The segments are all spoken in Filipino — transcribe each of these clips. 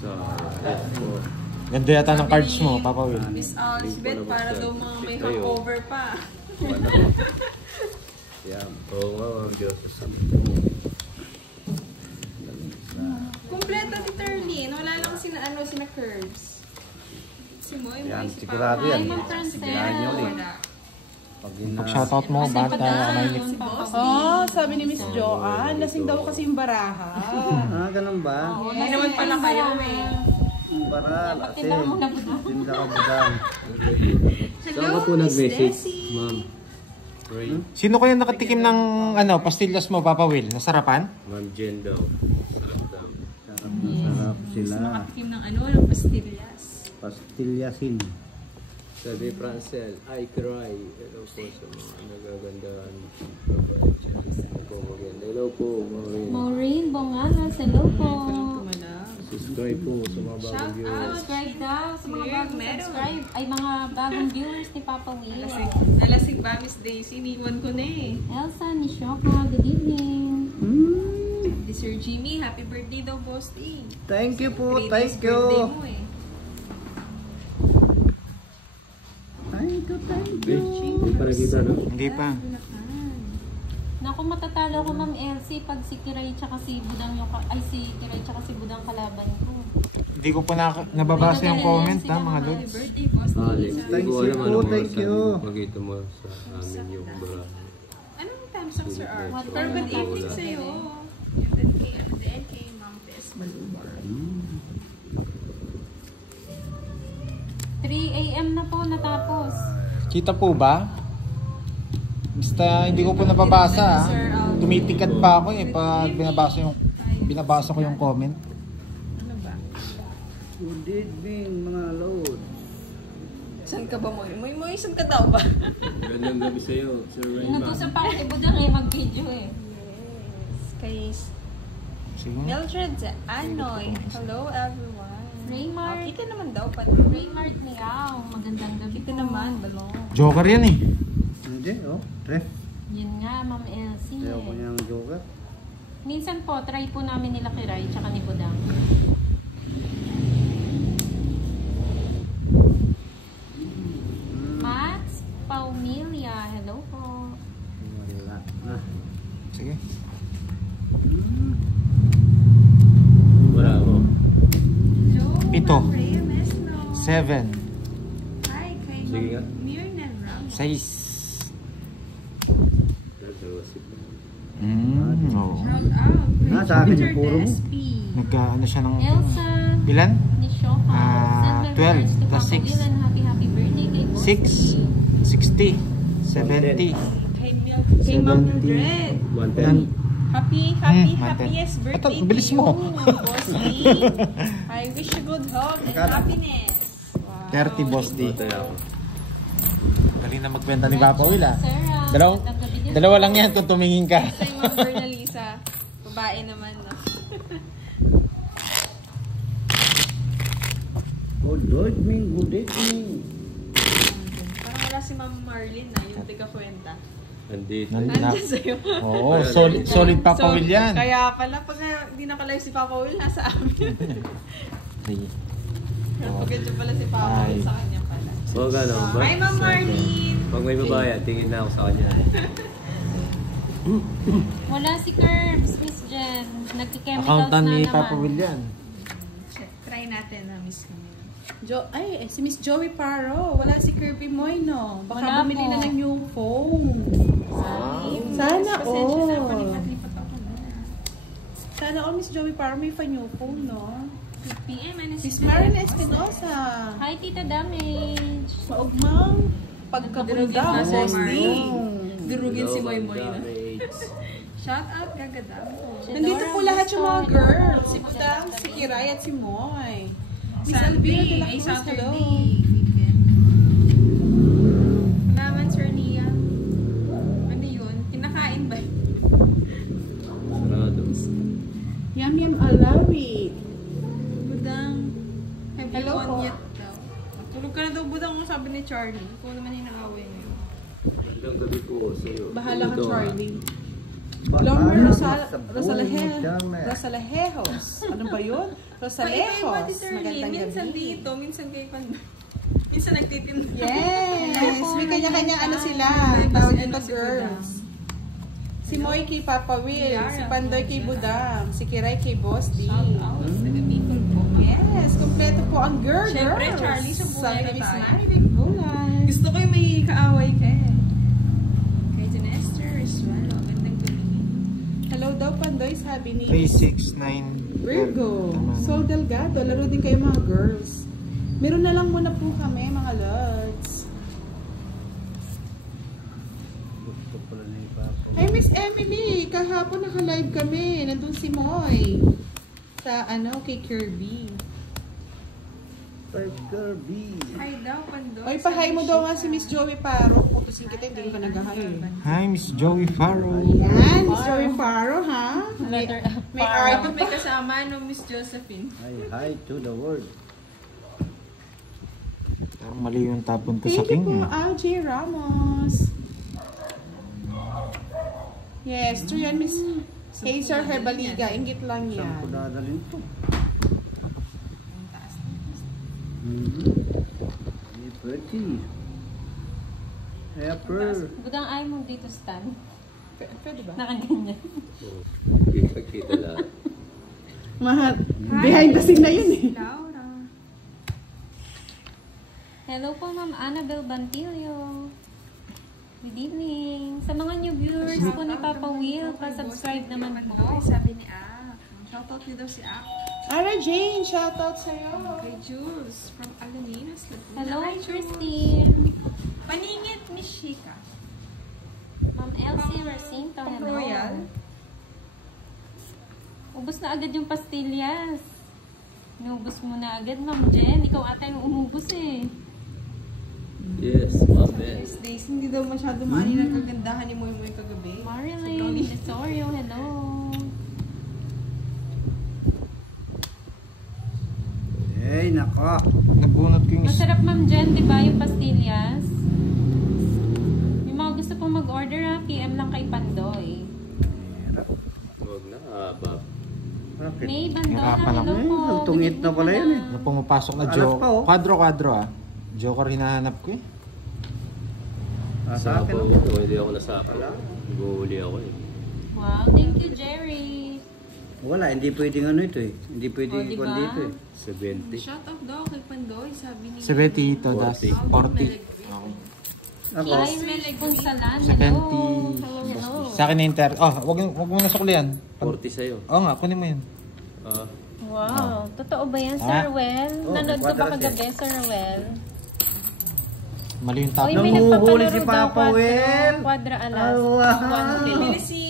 Sa F4. Ganda yata ng cards mo, Papa Will. Miss Alsbeth, para daw mga may hangover pa. Yan. Oo nga, ang Diyos. Kompleto ni Terlin. Wala lang sina curves. Si Moy, Yan, si sigurado Papa. yan. Ay, Ma'am Francel. Sigurado nyo ulit. Wala. Pag-shoutout mo, bata, mainit. Oh, sabi ni Miss Joanne, lasing daw kasi yung baraha. Ganun ba? Hindi naman pala kayo eh. Baral, asin. Tinda ka budang. Saan ka po nag-message, ma'am? Sino kaya nakatikim ng pastillas mo, Papa Will? Nasarapan? Ma'am Jen daw. Sarap daw. Sarap sila. Makatikim ng ng pastillas. Pastilyasin. Sabi Francel, I cry. Hello po sa mga nagagandaan. Hello po, Maureen. Maureen Bongalas, hello po. Subscribe po sa mga bagong viewers. Subscribe daw sa mga bagong subscribe. Ay, mga bagong viewers ni Papa Will. Nalasig ba, Miss Daisy? Iniwan ko na eh. Elsa Nishoka, good evening. Di Sir Jimmy, happy birthday daw, Boss D. Thank you po, Greatest thank you. birthday mo eh. Thank you. Hindi pa nakita, no? Hindi pa. Naku, matatalo ko Ma'am Elsie pag si Kiray tsaka si Budang yung si Kiray tsaka si Budang kalaban ko. Hindi ko pa nababasa yung comment, ha, mga Happy lods. birthday, Boss D. Alex, Thank hindi ko you alam po, ano thank you. Magito mo sa amin yung bra. Anong thumbs up, Sir Art? What Pero good time? evening sa'yo. And then kay Ma'am Tess Malubar. 3 AM na po natapos. Kita po ba? Basta hindi ko po nababasa, ha. Tumitikad pa ako eh pag binabasa ko yung comment. Ano ba? Good evening mga load. Saan ka ba, Moy? Moy, saan ka daw ba? Gandang gabi sa'yo, Sir Rayman. Inutusan pa ako kay Budang mag-video eh. Yes. Kay Sige. Mildred Anoy. Hello, everyone. Raymart. Kita naman daw pa. Raymart Niaw, magandang gabi Kita po. naman, balong. Joker yan eh. Hindi, ref. Yun nga, Ma'am Elsie. Ayaw ko niyang joker. Minsan po, try po namin nila Kiray tsaka ni Budang. Max Paumilia, hello po. Wala na. Sige. Wala mo. Hello, Pito. Ma'am Rhea Mesno. 7. Hi, kay Sige nga. Ma'am Mirnan Ramos. 6. Oo. Shout out. Sa akin yung Peter puro mo. Despi. Nagka-ano siya ng... Elsa Ilan? Nishoka, send my 12 regards to plus Papa 6. Will and happy birthday kay Boss 6. 60. 70. Kay Ma'am Mildred. 110. Happiest birthday Ito, bilis to you, mo. Boss D. I wish you good health and happiness. 30, Boss D. Matay ako. Galing na magbenta ni Papa Will, ha. Sarah, Dalawa, magandang gabi din dalawa po. lang yan kung tumingin ka. Kay Ma'am Bernalisa. Babae naman, no? Good evening. Parang wala si Ma'am Marlene na, yung tiga-kwenta. Andito. Nandun sa'yo. Oo, solid Papa Will yan. Kaya pala, pag hindi nakalive si Papa Will, nasa amin. Sige. Pagkadyo pala si Papa Will sa kanya pala. O gano'n ba? Hi, Ma'am Marlene! Pag may babae, tingin na ako sa kanya. Wala si Curbs, Miss Jen. Nagki-chemicals Accountant na ni naman. Papa Will yan. Try natin na miss kami. Si Miss Joey Paro. Wala si Kirby Moy, no? Baka Wala bumili po. na ng new phone. Sana Pasensya na, all. palipat-lipat ako na. Sana all, Miss Joey Paro may pa new phone, no? 2 p.m. and it's Miss Marilyn Espinosa. Hi, Tita Damage. Maugmang pagkabunda, Durugin na, Sir Boss D. Marlon. Durugin si Moy Moy na. Damage. Shout out, gagadamo. Nandito po lahat yung mga girls. Si Budang, si Kiray at si Moy. Miss Alvira de la Ay, Cruz, Saturday. hello. Salamat, Sir Nia. Ano yun? Kinakain ba? Sarado. Yum Yum Alawi. Budang. Have you Hello won po. yet daw? Tulog ka na daw, Budang, kung sabi ni Charlie. Kung naman yung nag-away ngayon. Gandang gabi po sa'yo. Bahala ka, Ito, Charlie. Lomer Sa buhay, Rosalejos. Ano ba yun? Rosalejos. Magandang Minsan gabi. dito, minsan kay Pandoy. Minsan nagtitinda. Yes! May kanya-kanya ano sila. Tawag dito girls. Si Moy kay Papa Will, si Pandoy kay Budang, si Kiray kay Boss D. Taga-Bicol po. Yes, kompleto po ang girls. Siyempre, Charlie, sa Bulay Sabi ni na Miss tayo. Maribik Bulay. Gusto ko yung may kaaway ka eh. Kay Janester as well. Magandang gabi. Hello daw Pandoy, sabi ni 369. Virgo. Sol Delgado, laro din kayo mga girls. Meron na lang muna po kami mga lods. Gusto pala na ipapa. Ay Miss Emily, kahapon naka-live kami. Nandun si Moy. Sa kay Kirby. Kirby. Hi daw, Pandoy. Oy, pahay mo daw nga si Miss Joey Paro. Putusin kita, hindi ka nag-hi. Hi, Miss Joey Farrow. Yan, Miss Joey Paro, ha? May art. May kasama, no, Miss Josephine. Hi to the world. Parang mali yung tapon ko sa Thank you king. po, Algie Ramos. Yes, true yan, Miss Hazer Herbaliga. Ingit lang Saan ko yan. dadalhin to? Hey, pretty. Hey, per. Budang ay mo dito stand. Pwede ba? Nakaganyan. Kita lahat. Mahal. Behind the scene na yun eh. Laura. Hello po, Ma'am Annabel Bantilio. Good evening. Sa mga new viewers po ni Papa Will, pa-subscribe naman po. Pandoy, sabi ni Ak. Shoutout niyo daw si Ak. Ara Jane, shoutout sa'yo. Kay Jules from Alaminos. Laguna. Hello, Hi, Jules. Christine. Paningit, Miss Shika. Ma'am Elsie Racinto. Pang Hello. Royal. Ubus na agad yung pastillas. Inubos mo na agad, Ma'am Jen. Ikaw ata yung umubos eh. Yes, mabel. These days, hindi daw masyado maani ng kagandahan ni Moy Moy kagabi. Marilyn Desorio, hello. Hey, nako. Nabunot ko yung Masarap, Ma'am Jen, di ba yung pastillas? Yung mga gusto pong mag-order ha, PM lang kay Pandoy. Huwag na, Bob. Bakit? May Bandona, Hirapan ako. hello po. Tungit na pala yun eh. na pumapasok na Alas joke. pa, oh. Quadro ah. Joker hinahanap ko eh. Sa akin. Sapaw yun, hindi ako nasapa. Guhuli ako eh. Wow, thank you, Jerry. Wala, hindi pwedeng ano ito eh. Hindi pwedeng Oh, diba? ikon dito eh. 70. Shoutout daw kay Pandoy, sabi ni... 70 to das 40. Okay. Ako, Climate Punsalan, 70. hello. Hello. Sa akin na inter. Oh, wag mo na suklian. 40 sa'yo. Oo nga, kunin mo yan. Ah, Wow, totoo ba yan, Sir Ah? Well? Oh, Nanood ko ba kwadras kagabi, Sir Well? Mali yung Oy, tapon. may Nanguhuli nagpapalaro si daw Papa Will. Quadra alas. Ah, wow. 1K. Bibili si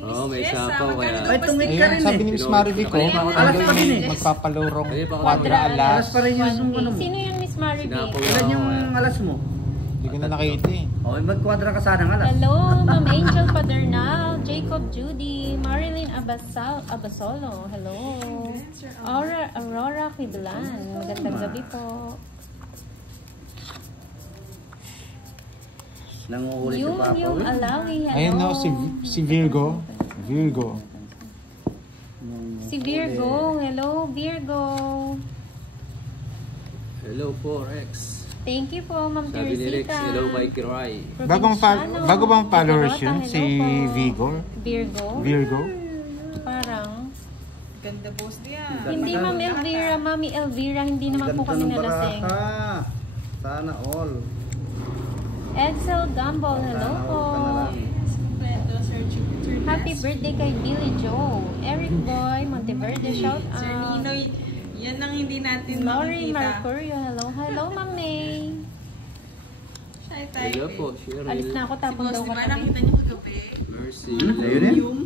Miss Oo, may Jess, sapaw magkano kaya. daw Ay, tungit ka Ayun, rin sabi eh. ni Miss Marivic ko, Alas pa rin eh. magpapalurong Ayun, baka quadra Quadra alas. alas pa rin yung 1K. ano mo. Sino yung Miss Marivic? Sinapaw Ilan yung alas mo? Hindi ko na nakita eh. O, magkwadra ka sana ng alas. Hello, Ma'am Angel Padernal, Jacob Judy, Marilyn Abasolo. Hello. Aurora Quiblan. Magandang gabi po. Nanguhuli si Yung Papa Will. Alawi. Hello. Ayun no, si Virgo. Virgo. Si Virgo. Hello, Virgo. hello 4X. Thank you po, Ma'am Sabi ni Rex, Teresita. hello kay Kiray. Provinciano. Bago bang followers Garota, yun? hello Si po. Vigor? Virgo? Virgo? Parang. Ganda boss niya. Hindi, Ma'am Elvira. Mami Elvira, hindi naman po Ganda kami ng nalasing. baraka. Sana all. Edsel Gumball, hello Sana po. all ka na lang. Kompleto, Sir Jupiter. Happy birthday kay Billy Joe. Eric Boy, Monteverde, shout Sir out. Ninoy, yan ang hindi natin Lori makikita. Mercurio, hello. Hello, Ma'am May. Shy tayo. Hello po, Cheryl. Alis na ako, Si tapon boss, daw di ba katabi. nakita niyo kagabi? Mercy. Ayun eh. Yung...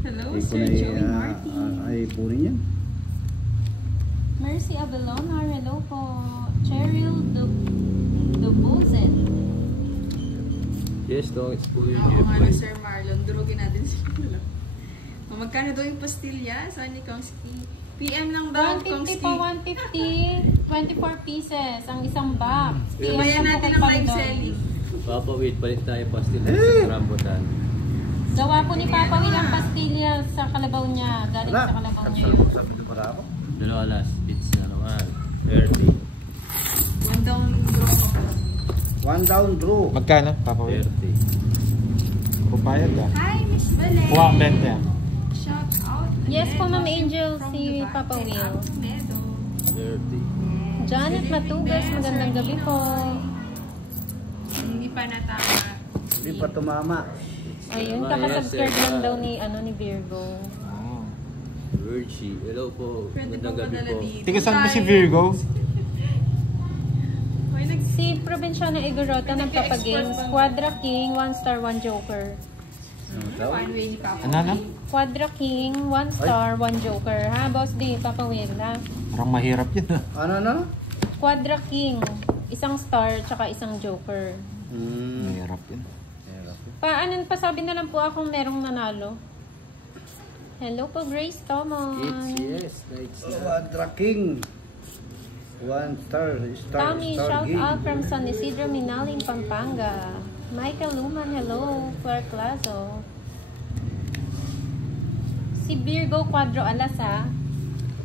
Hello, Ay, Sir kung Joey Martin. ay punin yan. Mercy Abelonar, hello po. Cheryl Dubuzet. Yes, dong, it's full Oo nga Jeffrey. na, Sir Marlon. Durugin natin sila. Magkano daw yung pastilya? Saan ni Kongski? PM lang daw, 150 Kongski. po, 150. 24 pieces ang isang box. Bayan natin ang live selling. Papa, wait, palit tayo pastil sa rambutan. Gawa po ni Papa Will ang pastilya sa kalabaw niya. Galing sa kalabaw niya yun. Sabi ko para ako. Dalawa last bits na naman. 30. One down draw ko po. One down draw. Magkano, Papa Will? 30. Pupayad ah. Hi, Miss Belen. Kuha ang 20 ah. Shout out. Yes po, Ma'am Angel, From si Dubai, Papa kay Will. Almedo. 30. Janet Matugas, magandang gabi po. Hindi pa natama. Hindi pa tumama. Ayun, kakasubscribe lang daw ni, ni Virgo. Oh. Virgie. Hello po. Pwede Magandang po gabi padala po. dito. Tika, saan ba si Virgo? Hoy, Si Provinciana Igorota nagpapagames. Quadra King, 1 star, 1 joker. one way ni Papa. Ano na? Quadra King, 1 star, 1 joker. Ha, Boss D, Papa Will, ha? Parang mahirap yan ah. Ano? Quadra King, 1 star, tsaka 1 joker. Mahirap yan. Pasabi na lang po akong merong nanalo. Hello po, Grace Tomon. Yes. Nice na. Quadra King. One star. Tommy, Star shout game. out from San Isidro, Minaling, Pampanga. Michael Luman, hello. Claire Clazo. Si Virgo Quadro Alas, ha?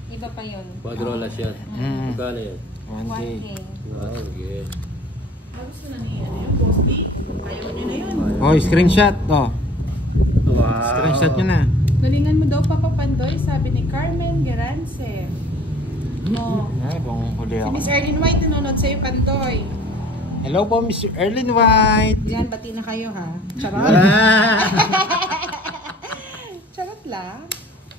Iba pa yun. Quadrola siya. Magkano yan? 1K. 1K. Wow, okay. Gusto na niya yung boss D. Ayaw niyo na yun. Oh, screenshot. Oh, Wow. screenshot nyo na. Galingan mo daw, Papa Pandoy, sabi ni Carmen Gerance. No. Ay, bang huli Si ako. Miss Erlyn White nanonood sa'yo, Pandoy. Hello po, Miss Erlyn White. Yan, bati na kayo ha. Charot. Charot lang.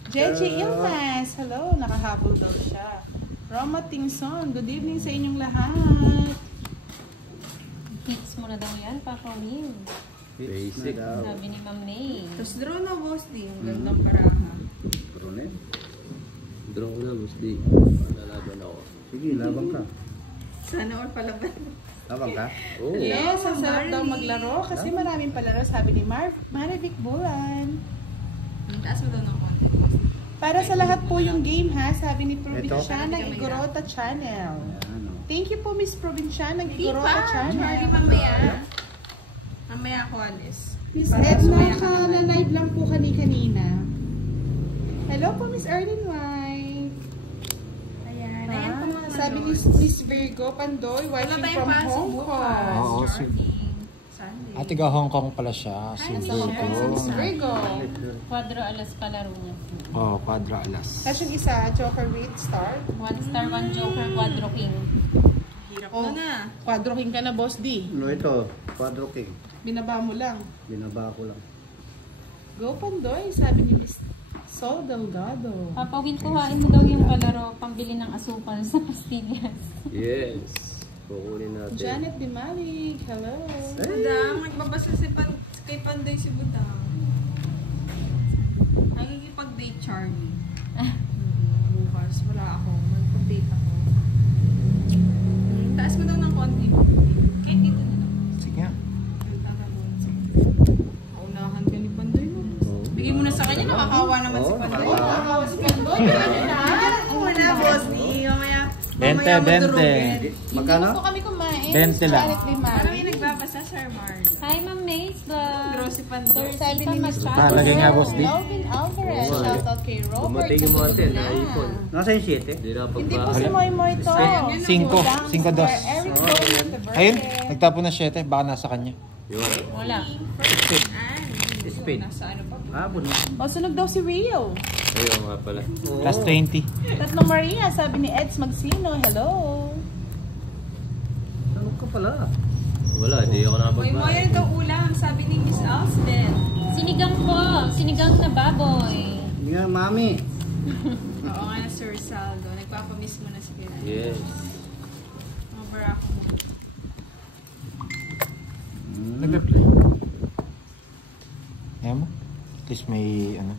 Jeje Ilmas, hello. Nakahabol daw siya. Roma Tingson, good evening sa inyong lahat. Hits mo na daw yan, Papa Will. Basic. Sabi ni Ma'am May. Tapos draw na, boss D. Ang gandang paraha. Draw ko na, Boss D. Lalaban ako. Sige, labang ka. Sana all palaban. Labang ka? Oh. Yes, ang sarap daw Marley. maglaro kasi maraming palaro, sabi ni Marivic Bulan. Taas mo daw ng konti. Para sa lahat po yung game ha, sabi ni Ito? Provinciana Igorota Channel. Ano? Thank you po Miss Provinciana Hindi Igorota pa. Channel. Charlie, mamaya. Mamaya ako alis. Miss Para Edna, sumaya ka naman. na-live lang po kanina. Hello po Miss Erlyn White. Ayan. Ayan po mga Sabi ni lords. Miss Virgo Pandoy, Wala watching tayong from pasok Hong bukas. Kong. Oo, si- Charlie. Sunday. Ah, tiga Hong Kong pala siya. Si Hi, Miss Virgo. Miss Virgo. Quadro Alas palaro niya. Oh, Quadra Alas. Tapos yung isa, Joker with Star. 1 star, 1 joker, Quadro King. Hirap Oh, na. Quadro King ka na, Boss D. Ano ito? Quadro King. Binaba mo lang. Binaba ko lang. Go Pandoy, sabi ni Miss Sol Delgado. Papa Will, kuhain mo daw yung palaro pambili ng asukal sa pastillas. Yes. Kukunin natin. Janet Dimalig, hello. Budang, nagbabasa kay Pandoy si Budang. Nakikipag-date Charlie. Bukas, wala ako. Mag-date ako. Taas mo daw ng konti. Kahit dito na lang. Sige nga. Naunahan ka ni Pandoy mo. Oh. Bigay mo na sa kanya, nakakawa naman si Pandoy. Nakakawa si Pandoy, ano na? Ano na, boss? Di, mamaya. 20, 20. Magkano? Gusto kami kumain. 20 lang. Janet Parang Dimalig. may nagbabasa, Sir Marl. Hi, Ma'am Maze Vlog. Draw si Pandoy. Sabi ni Miss Talagay nga, Boss D. Melvin Alvarez, Oo, shoutout kay Robert. Dumating yung mga 10 na ipon. Nasa yung 7? Hindi na Hindi po pagbahay. si Moy Moy to. 5, 5 dos. Eric Rose, the Ayun, birthday. nagtapo na 7. Baka nasa kanya. Yun. Wala. Spin. Nasa ano pa po? Ah, buno. O, sunog daw si Rio. Ayun nga pala. Plus 20. Tatlong Maria, sabi ni Eds Magsino, hello. Ano ka pala? Wala, hindi ako Moy nakapagbahay. Moy, ano daw ulam? Sabi ni Miss Alsbeth. Sinigang po. Sinigang na baboy. Hindi nga, mami. Oo nga, Sir Saldo. Nagpapamiss mo na si Kira. Yes. Mga barako mo. Nagpe-play. Ayan mo. At least may ano.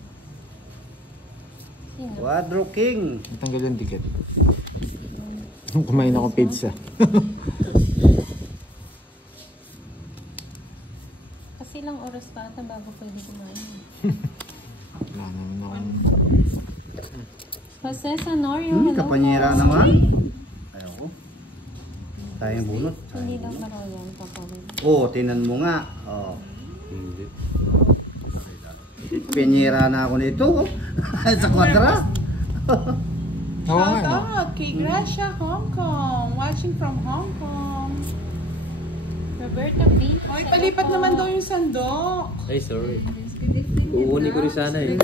Sino? Quadro King. Natanggal yung dikit. Nung kumain ako pizza. Kasi ilang oras pa ata bago pwede kumain. Wala naman ako. Jose Sanorio, hello Kapanyera po. naman. Ayaw ko. Tayong bunot. Hindi lang paro yan, Papa Will. Oh, tinan mo nga. Oh. Hindi. Pinyera na ako nito. Sa kwadra. Oo nga, Shout no? out kay Gracia, Hong Kong. Watching from Hong Kong. Roberta B. Hoy, palipat naman daw yung sandok. Ay, sorry. Uunin ko rin sana eh.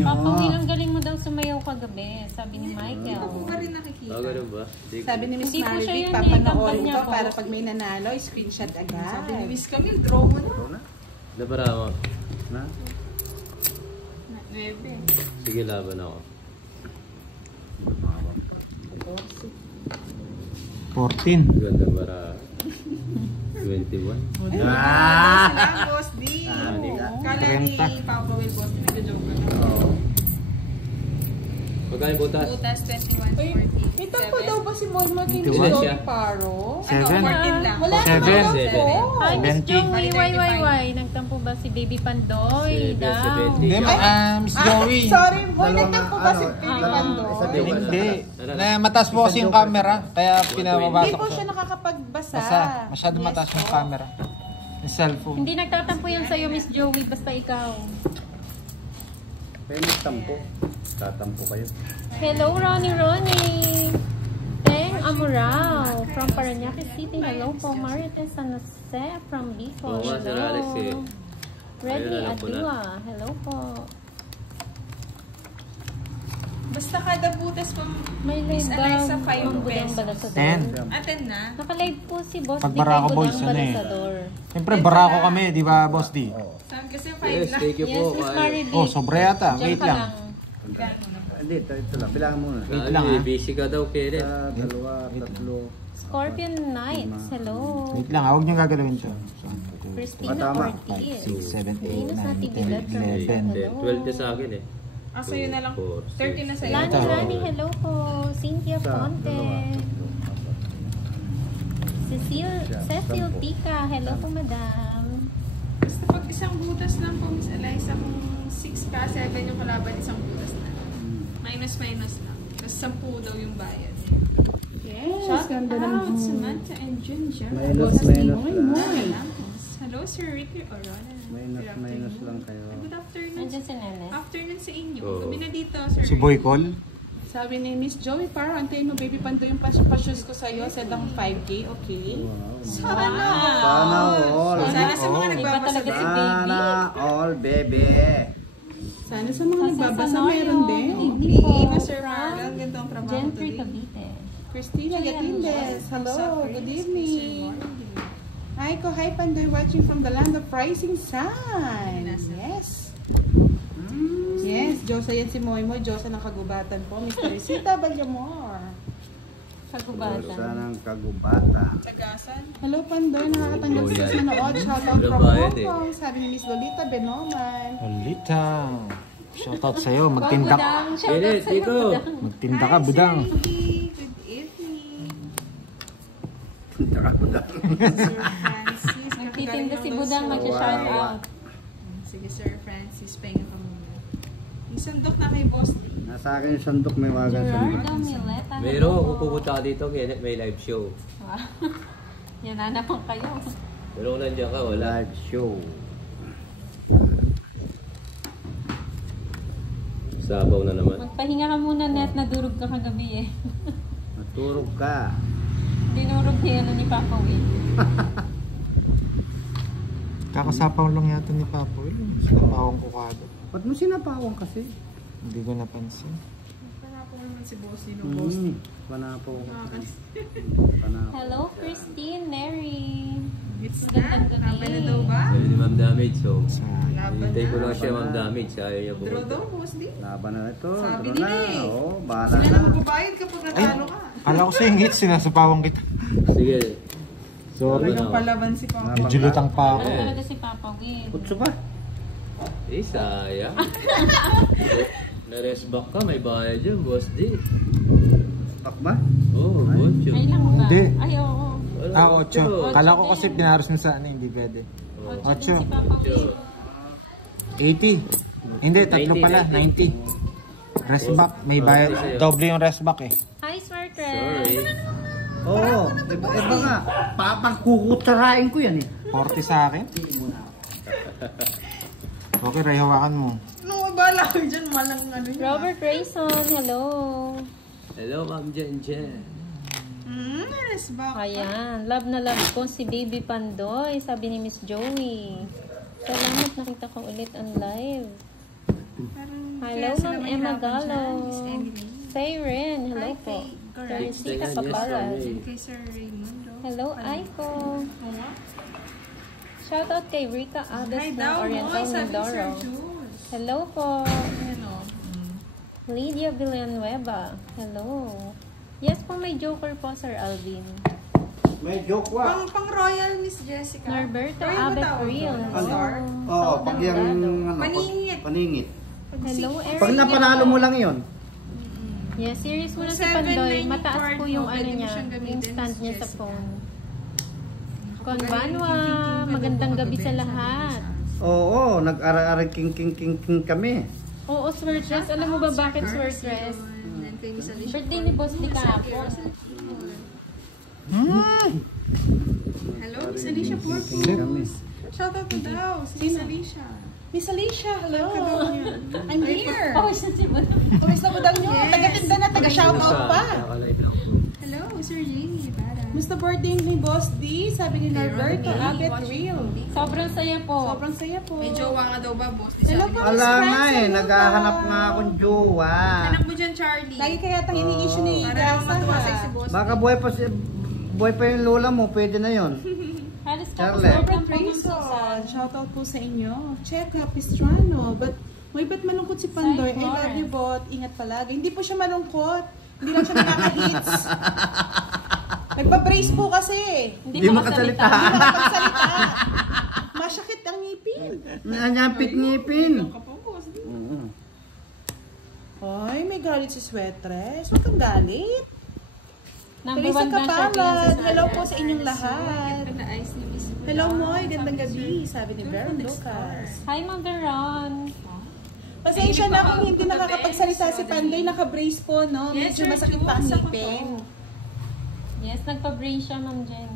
Papa Will, ang galing mo daw sumayaw kagabi, sabi ni Michael. Ako pa rin nakikita. Ah, ganun ba? Sabi ni Miss Hindi po siya Marivic, yun eh, papanoorin kampanya ko po. para pag may nanalo, screenshot agad. Sabi ni Miss Camille, draw mo na. Napara ako. Na? 9. Sige, laban ako. 14. Ganda para 21. Ah! Sila, Boss D. Kala ni 30. Papa Will, Boss D, nag-joke ka na. Oo. Pagkain butas. Butas 21.40. May tampo daw ba si Moy kay Miss Ilan Dolly siya? Paro? 7. 14 lang. Wala Seven. naman daw Seven. po. Hi, Miss 70. Joey, why? Nagtampo ba si Baby Pandoy daw? Hindi, Miss Joey. Sorry, Moy, Dalawang, nagtampo ba si ano, Baby dalawang Pando? isa din. Hindi. Na mataas po kasi yung camera, kaya Hindi pinababasa po ko siya siya. nakakapagbasa. Basta, masyado Yes mataas yung po. camera. Yung cellphone. Hindi nagtatampo yan sa'yo, Miss Joey, basta ikaw. Kaya magtampo. Tatampo kayo. Hello, Ronnie. Teng Amurao from Parañaque City. Hello po, Marites San Jose from Bicol. Oo nga, Sir Alex eh. Reddy Ayun, alam ko na. Adua. Hello po. Basta kada butas pa, May Miss live Eliza, daw 5 ang Budang pesos. Balasador. 10. Aten na. Naka-live po si Boss Pag D Barako kay Boys, Budang ano eh. Balasador. Siyempre, barako kami, di ba, Boss D? Oo. Sabi kasi 5 Yes, lang. thank you Yes, po. Miss Kaya- Mary B. Oh, sobra yata. Diyan Wait ka lang. Hindi, ito lang. Bilangan muna. Wait lang, Ay, ah. busy ka daw, Kenneth. Isa, dalawa, tatlo. Scorpion Knights. Hello. Wait lang, huwag niyo gagalawin siya. Christina Tama. 5, Ortiz. 6, 7, 8, Venus 9, Native 10, Letter. 11. Hello. 12 na sa akin eh. Ah, sa'yo na lang. 4, 30 na sa'yo. Lani, Ito. Lani, hello po. Cynthia Isa, Ponte. dalawa, tatlo, apat. Cecil Tika. Hello po, madam. Basta pag isang butas lang po, Miss Eliza, kung 6 ka, 7 yung kalaban, isang butas na. Minus lang. Tapos 10 daw yung bayad. Yes, Shout ganda out ng Samantha and Junja. Minus lang. Hello, Sir Ricky Orona. Minus lang kayo. Good afternoon. Nandiyan si Nene. Afternoon sa inyo. Oo. Gabi na dito, Sir Si Boy Call. Sabi ni Miss Joey, parang antayin mo, baby Pando, yung pa-shoes ko sa'yo. Said ang 5K, okay? Sana all. Sana sa mga Iba talaga nagbabasa. si Baby. Sana all, baby. Sana sa mga nagbabasa, Sanoyo. meron din. Hindi po. Ina, Sir Marlon. Ganda ang trabaho Gentry today. Cavite. Christina Gatindes, hello, good evening. Sir Hi ko, hi Pandoy, watching from the land of rising sun. Yes. Yes, Diyosa yan si Moymoy, Diyosa ng kagubatan po, Miss Teresita Balyamor. Kagubatan. Sanang kagubata. Tagasan. Hello Pandoy, nakakatanggap sa nanood. Shoutout from Hong Kong, sabi ni Miss Lolita Benoman. Lolita. Shoutout sa'yo. Magtinda ka. Budang, shoutout Kenneth, sa'yo, dito. Budang. Magtinda ka, Hi, budang. Sir Ricky. Good evening. Nakakudang. Sir Francis. Nagtitinda si Budang, mag-shout out. Sige, Sir Francis. Pahinga ka muna. Yung sandok na kay Boss D. Nasa akin yung sandok, may wagan sandok. Gerardo Mileta. Mayroon, kung pupunta ka dito, Kenneth, may live show. Wow. Yan na naman kayo. Pero kung nandiyan ka, wala. Live show. Sabaw na naman. Magpahinga ka muna, Net. Nadurog ka kagabi eh. Maturog ka. Dinurog niya ano ni Papa Will. Kakasapaw lang yata ni Papa Will. Sinapawang ko kagad. Ba't mo sinapawang kasi? Hindi ko napansin. Panapo naman si Boss D ng Boss D. Panapo. Nakakas- Panapo. Hello, Christine, Mary. It's na. Gandang gabi. Laban na daw ba? Sabi ni Ma'am Damage, so. Laban Hintay ko na. lang siya, Ma'am Damage. Ayaw niya Draw pumunta. daw, Boss D. Laban na ito. Sabi Draw nila na. eh. Oo, bahala Sila na. na magbabayad kapag natalo ka. Kala ko sa ingit, sinasapawang kita. Sige. Sorry. Talagang palaban si Papa. Medyo lutang pa ako. Ano talaga si Papa Will? Kutso pa. Eh, sayang. Na-rest back ka, may bayad yun, Boss D. Pak ba? Oo, Bocho. Ay lang ba? Hindi. Ay, oo. Ah, 8. Kala ko kasi pinaros mo sa ano, hindi pwede. Ocho din 8. si Papa Will. 80. Hindi, tatlo 90, pala. 90. Rest back. May bayad. Doble yung rest back eh. Hi, Smartress. Sorry. Oo. Iba nga. Papagkukutarain ko yan eh. 40 sa akin. Okay, Ray, hawakan mo. bala ko dyan. Malang ano yun. Robert Rayson, hello. Hello, Ma'am Jen Jen. Yes, ba? Ayan, love na love ko si Baby Pandoy, sabi ni Miss Joey. Salamat, nakita ko ulit ang live. Hello, Ma'am Emma Gallo. Siren, hello po. Teresita Paparas. Kay Sir Raimundo. Hello, Aiko. Shoutout kay Rika Aves Hi ng daw, Oriental Moy, sabi ni Sir Mindoro. Jules. Hello po. Ano? Lydia Villanueva. Hello. Yes po, may joker po, Sir Alvin. May joke wa. Pang Royal Miss Jessica. Norberto Royal ba Abet tawag Real. doon? Ano? Star? Oo, pag yung ano, Paningit. paningit. Hello, Eric. Pag napanalo mo lang yun. Yes, series mo na si 790 Pandoy. Mataas card po mo, yung pwede ano mo niya, siyang gamitin, yung stand niya sa Jessica. phone. Konbanwa, magandang gabi sa lahat. Oo, nag-ara-ara king kami. Oo, Swertres. Alam mo ba bakit Swertres? Birthday ni Boss Lee kahapon. Hello, Miss Alicia Porco. Kami. Shoutout to daw, si Miss Alicia. Miss Alicia, hello. I'm here. Oh, siya si Boss. Kumusta mo daw nyo? Yes. Taga-tinda na, taga-shoutout pa. Nakalive lang po. Hello, Sir Jamie. Musta birthday ni Boss D? Sabi ni Norberto Abet Real. Sobrang saya po. Sobrang saya po. May jowa nga daw ba, boss? Hello po, Miss Ala nga Frances, eh, hello naghahanap po. nga akong jowa. Anak mo dyan, Charlie. Lagi kaya tang ini-issue ni Para Ida naman matuwasay si sa boss. Baka buhay pa yung lola mo, pwede na yon. Halos ka po Charlie. sobrang Robert po Rayson. Shoutout po sa inyo. Check Capistrano. But, ba't malungkot si Pandoy? I love you, bot. Ingat palagi. Hindi po siya malungkot. Hindi lang siya nakaka-hits. Nagpa-brace po kasi. Hindi makasalita. Hindi makapagsalita. Masakit ang ngipin. Nanyapit ngipin. Oo. Ay, may galit si Swetres. Huwag kang galit. Number Teresa 1 dancer Kapalad. Princess Hello po sa inyong lahat. Pag-na-ice ni Miss Hello, Moy. Gandang gabi. Sabi ni Veron Lucas. Hi, Ma'am Veron. Pasensya na kung hindi nakakapagsalita si Pandoy. Naka-brace po, no? Yes, Medyo Sir masakit pa ang Jules, ako ngipin. Yes, nagpa-brace siya, Ma'am Jen.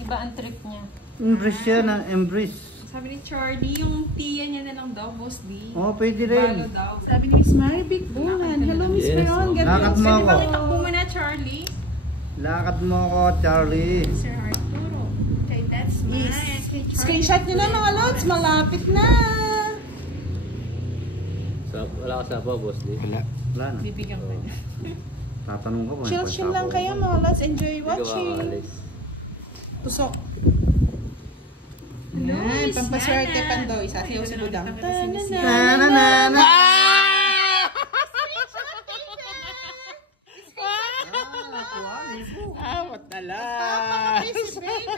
Iba ang trip niya. Embrace siya ng embrace. Sabi ni Charlie, yung tiya niya na lang daw, boss D. Oo, pwede Palo rin. daw. Sabi ni Miss Mary Big Bungan. Hello, Miss Yes, Veron. oh. Lakad mo ako. Takbo mo na, Charlie. Lakad mo ako, Charlie. Sir Arturo. Okay, that's nice. Kay Charlie. Screenshot nyo na mga lods. Malapit na. Wala ka sa pa, Boss D. Wala na. Bibigyan ko niya. Tatanong ko. Chill lang kayo mga lods. Enjoy Hindi ka watching. makakalis. Tusok. Hello, Yan, Miss pampaswerte Yana. Pandoy. Sasayaw si Budang. Na. Awat na lang. Papakapis, baby.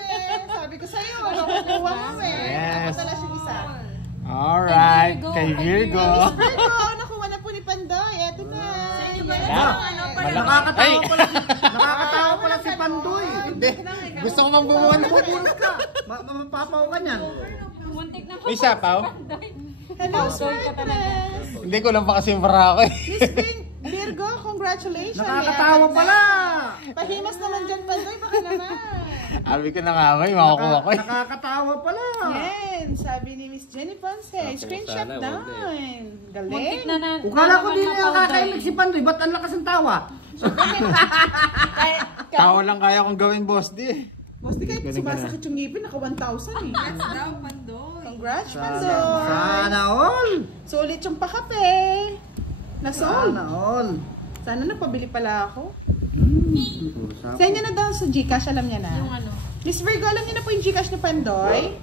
Sabi ko sa'yo, nakukuha mo eh. Yes. Ako tala siya isa. Alright, kay Miss Virgo. Virgo, nakuha na po ni Pandoy. Eto na. Nakakatawa pala si Pandoy. Hindi, gusto ko mang bumuha ng Pupulot ka. Mapapaw ka niyan. Muntik na May sapaw? Hello, Pandoy ka talaga. Hindi ko lang pa kasi yung para ako eh. Miss Virgo, congratulations. Nakakatawa pala. Pahimas naman dyan, Pandoy. Baka naman. Sabi ko na nga may makukuha ko eh. Nakakatawa pala. Yan, sabi ni Miss Jenny Ponce. Screenshot sana, down. Muntik Galing. na na. Ukala ko din nalaman niya na kakaimik si Pandoy. Ba't ang lakas ng tawa? Tao lang kaya kong gawin, boss di. Boss, di kahit Ganun, sumasakit yung ngipin, naka 1,000 eh. That's daw, Pandoy. Congrats, Pandoy. Sana all. Sulit yung pakape. Nasold. Sana all. Sana nagpabili pala ako. Send niya na daw sa Gcash, alam niya na. Yung ano. Miss Virgo, alam niya na po yung Gcash ni Pandoy?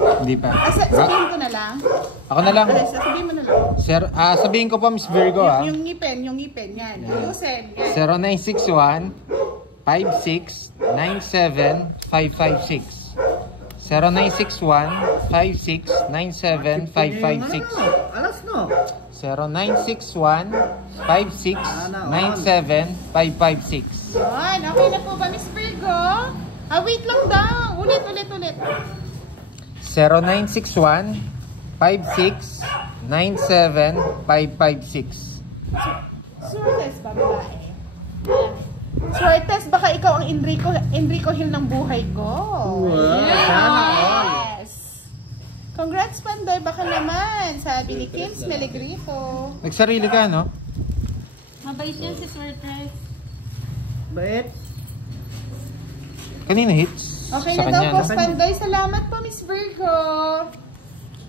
Hindi pa. Sabihin ko na lang. Ako na lang. Sabihin mo na lang. Sir, sabihin ko pa Miss Virgo Yung ngipin, yan. Ayusin. Yan. 0961 56 97 556. 0961 56 97 556. Alas no. 0961 56 97 556. Yan, okay na po ba, Miss Virgo? Wait lang daw. Ulit. 0961 56 97 556. Suertes ba, babae? Suertes, baka ikaw ang Enrico Hill ng buhay ko. Wow, sana all. Yes. Congrats, Pandoy. Baka naman. Sabi ni Kims Meligrito. Nagsarili ka, no? Mabait yan si Swertres. Bait. Kanina hits. Okay sa na daw kanya, po, no? Pandoy. Salamat po, Miss Virgo.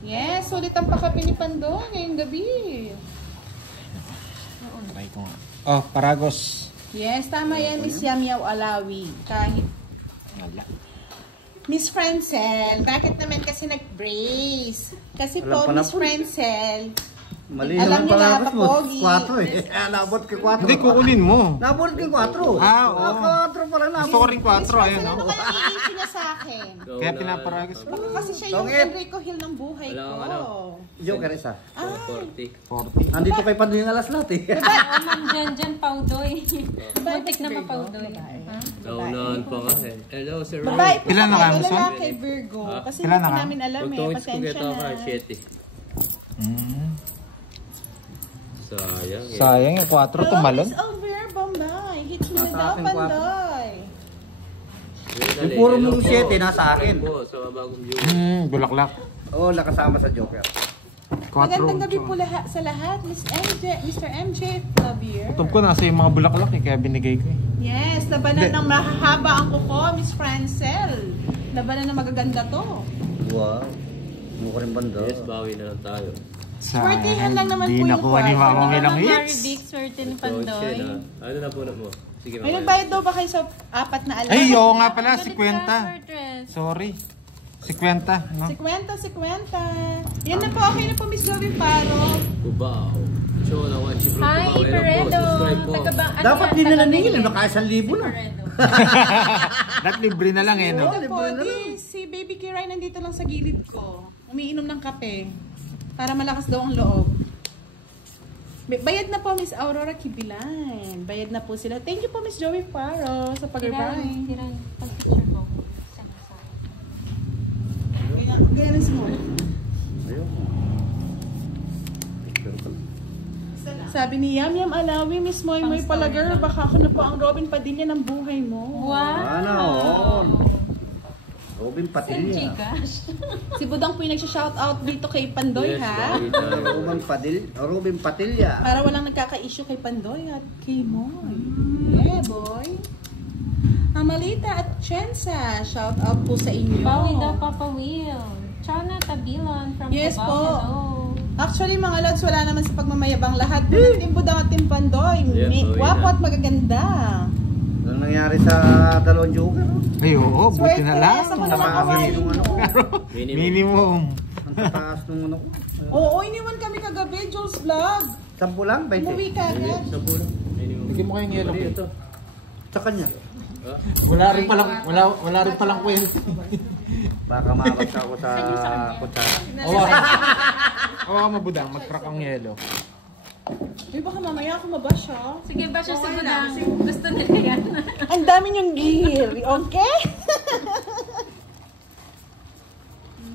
Yes, sulit ang pakapi ni Pandoy ngayong gabi. Try ko nga. Oh, Paragos. Yes, tama yan, Miss Yamiao Alawi. Kahit Wala. Miss Francel, bakit naman kasi nag-brace? Kasi Alam po, ko na Miss po. Francel, Mali alam naman niyo na, Paragos mo. Papogi. 4 eh. Nabot kay 4. Hindi, kukunin mo. Nabot kay 4. Ah, oo. 4 pala nabot. Gusto ko rin 4, Miss ayun, Francel, no? ano kaya i-issue niya sa akin? Kaya pinaparagos ko. Baka kasi siya yung Tongit. Enrico Hill ng buhay Wala ko. akong ano. Joker isa. 40. 40. Andito kay Pandoy yung alas natin. Oo, ma'am, dyan, Paudoy. Muntik na mapaudoy. Ha? Naunahan pa nga eh. Hello, Sir Roy. Babae po Ilan na tayo, kayo, Son? lalaki, Virgo. Kasi Ilan hindi na po ka? namin alam eh, Pagtungit ko pasensya kita ka, na. 7. Sayang eh. Sayang yung 4 tumalon. Miss Over, Bombay. Hits mo na Nasa daw, akin, Pandoy. Yung puro mong 7 nasa akin. Po, sa bagong view. Bulaklak. Oo, nakasama sa Joker. 4. Magandang gabi po sa lahat, Miss MJ, Mr. MJ Flavier. Kutob ko nasa yung mga bulaklak eh, kaya binigay ko eh. Yes, labanan ng mahahaba ang kuko, Miss Francel. Labanan ng magaganda to. Wow. Mukha rin banda. Yes, bawi na lang tayo. Swertihan lang naman Di po yung nakuha ni kwarto. Mama ilang Mary hits. Vic, swerte ni Coach Pandoy. na. Ano na po na mo? Sige, May mamaya. nagbayad daw ba kayo sa 4 na alam? Ay, oo nga pala, Galit 50. ka, Swertres. Sorry. 50, no? 50. Yan na po, okay na po, Miss Jovi Paro. Cubao. Show na watch bro. Hi, Cubao. Hello po, Iperedo. subscribe po. Dapat din na naningin. Naka 1,000 na. That libre na lang eh, no? Ito po, si Baby Kiray nandito lang sa gilid ko. Umiinom ng kape. Para malakas daw ang loob. Bayad na po, Miss Aurora Kibilan. Bayad na po sila. Thank you po, Miss Joey Paro, sa pag-revine. Tiran. Pag-picture mo. Ganyan si Mo. Ayun. Sabi ni Yam Yam Alawi, Miss Moy Moy Palagar, baka ako na po ang Robin Padilla ng buhay mo. Wow! Ano? Oo. Robin Send Padilla. Gcash. Si Budang po yung nagsha-shoutout dito kay Pandoy, Yes, ha? bawi tayo. Robin Padilla. Para walang nagkaka-issue kay Pandoy at kay Moy. Yeah, boy. Amalita at Chensa, shoutout po sa inyo. Bawi daw, Papa Will. Chana Tabilan from Yes Cubao. po. Hello. Actually, mga lods, wala naman sa pagmamayabang lahat. Team Budang at Team Pandoy. Yeah, bawi Wapo na. at magaganda. Ano nangyari sa dalawang Joker? No? Ay, oo, buti na lang. Swerte, ako na lang Nakakawin kawain yung ano mo. ko. Minimum. Minimum. Ang tataas nung ano ko. Oo, iniwan kami kagabi, Jules Vlog. 10 lang, 20. Umuwi ka agad. Sa pulo. Minimum. Bigyan mo kayong yellow Mali cake. ito. Sa kanya. Ah, Wala rin palang kwento. Baka makakot ako sa kutsara. Oo, mabudang, mag-crack ang yellow. Uy, baka mamaya ako mabash, ha? Sige ba siya si Budang? Gusto nila yan. Ang dami niyong gihiri, okay?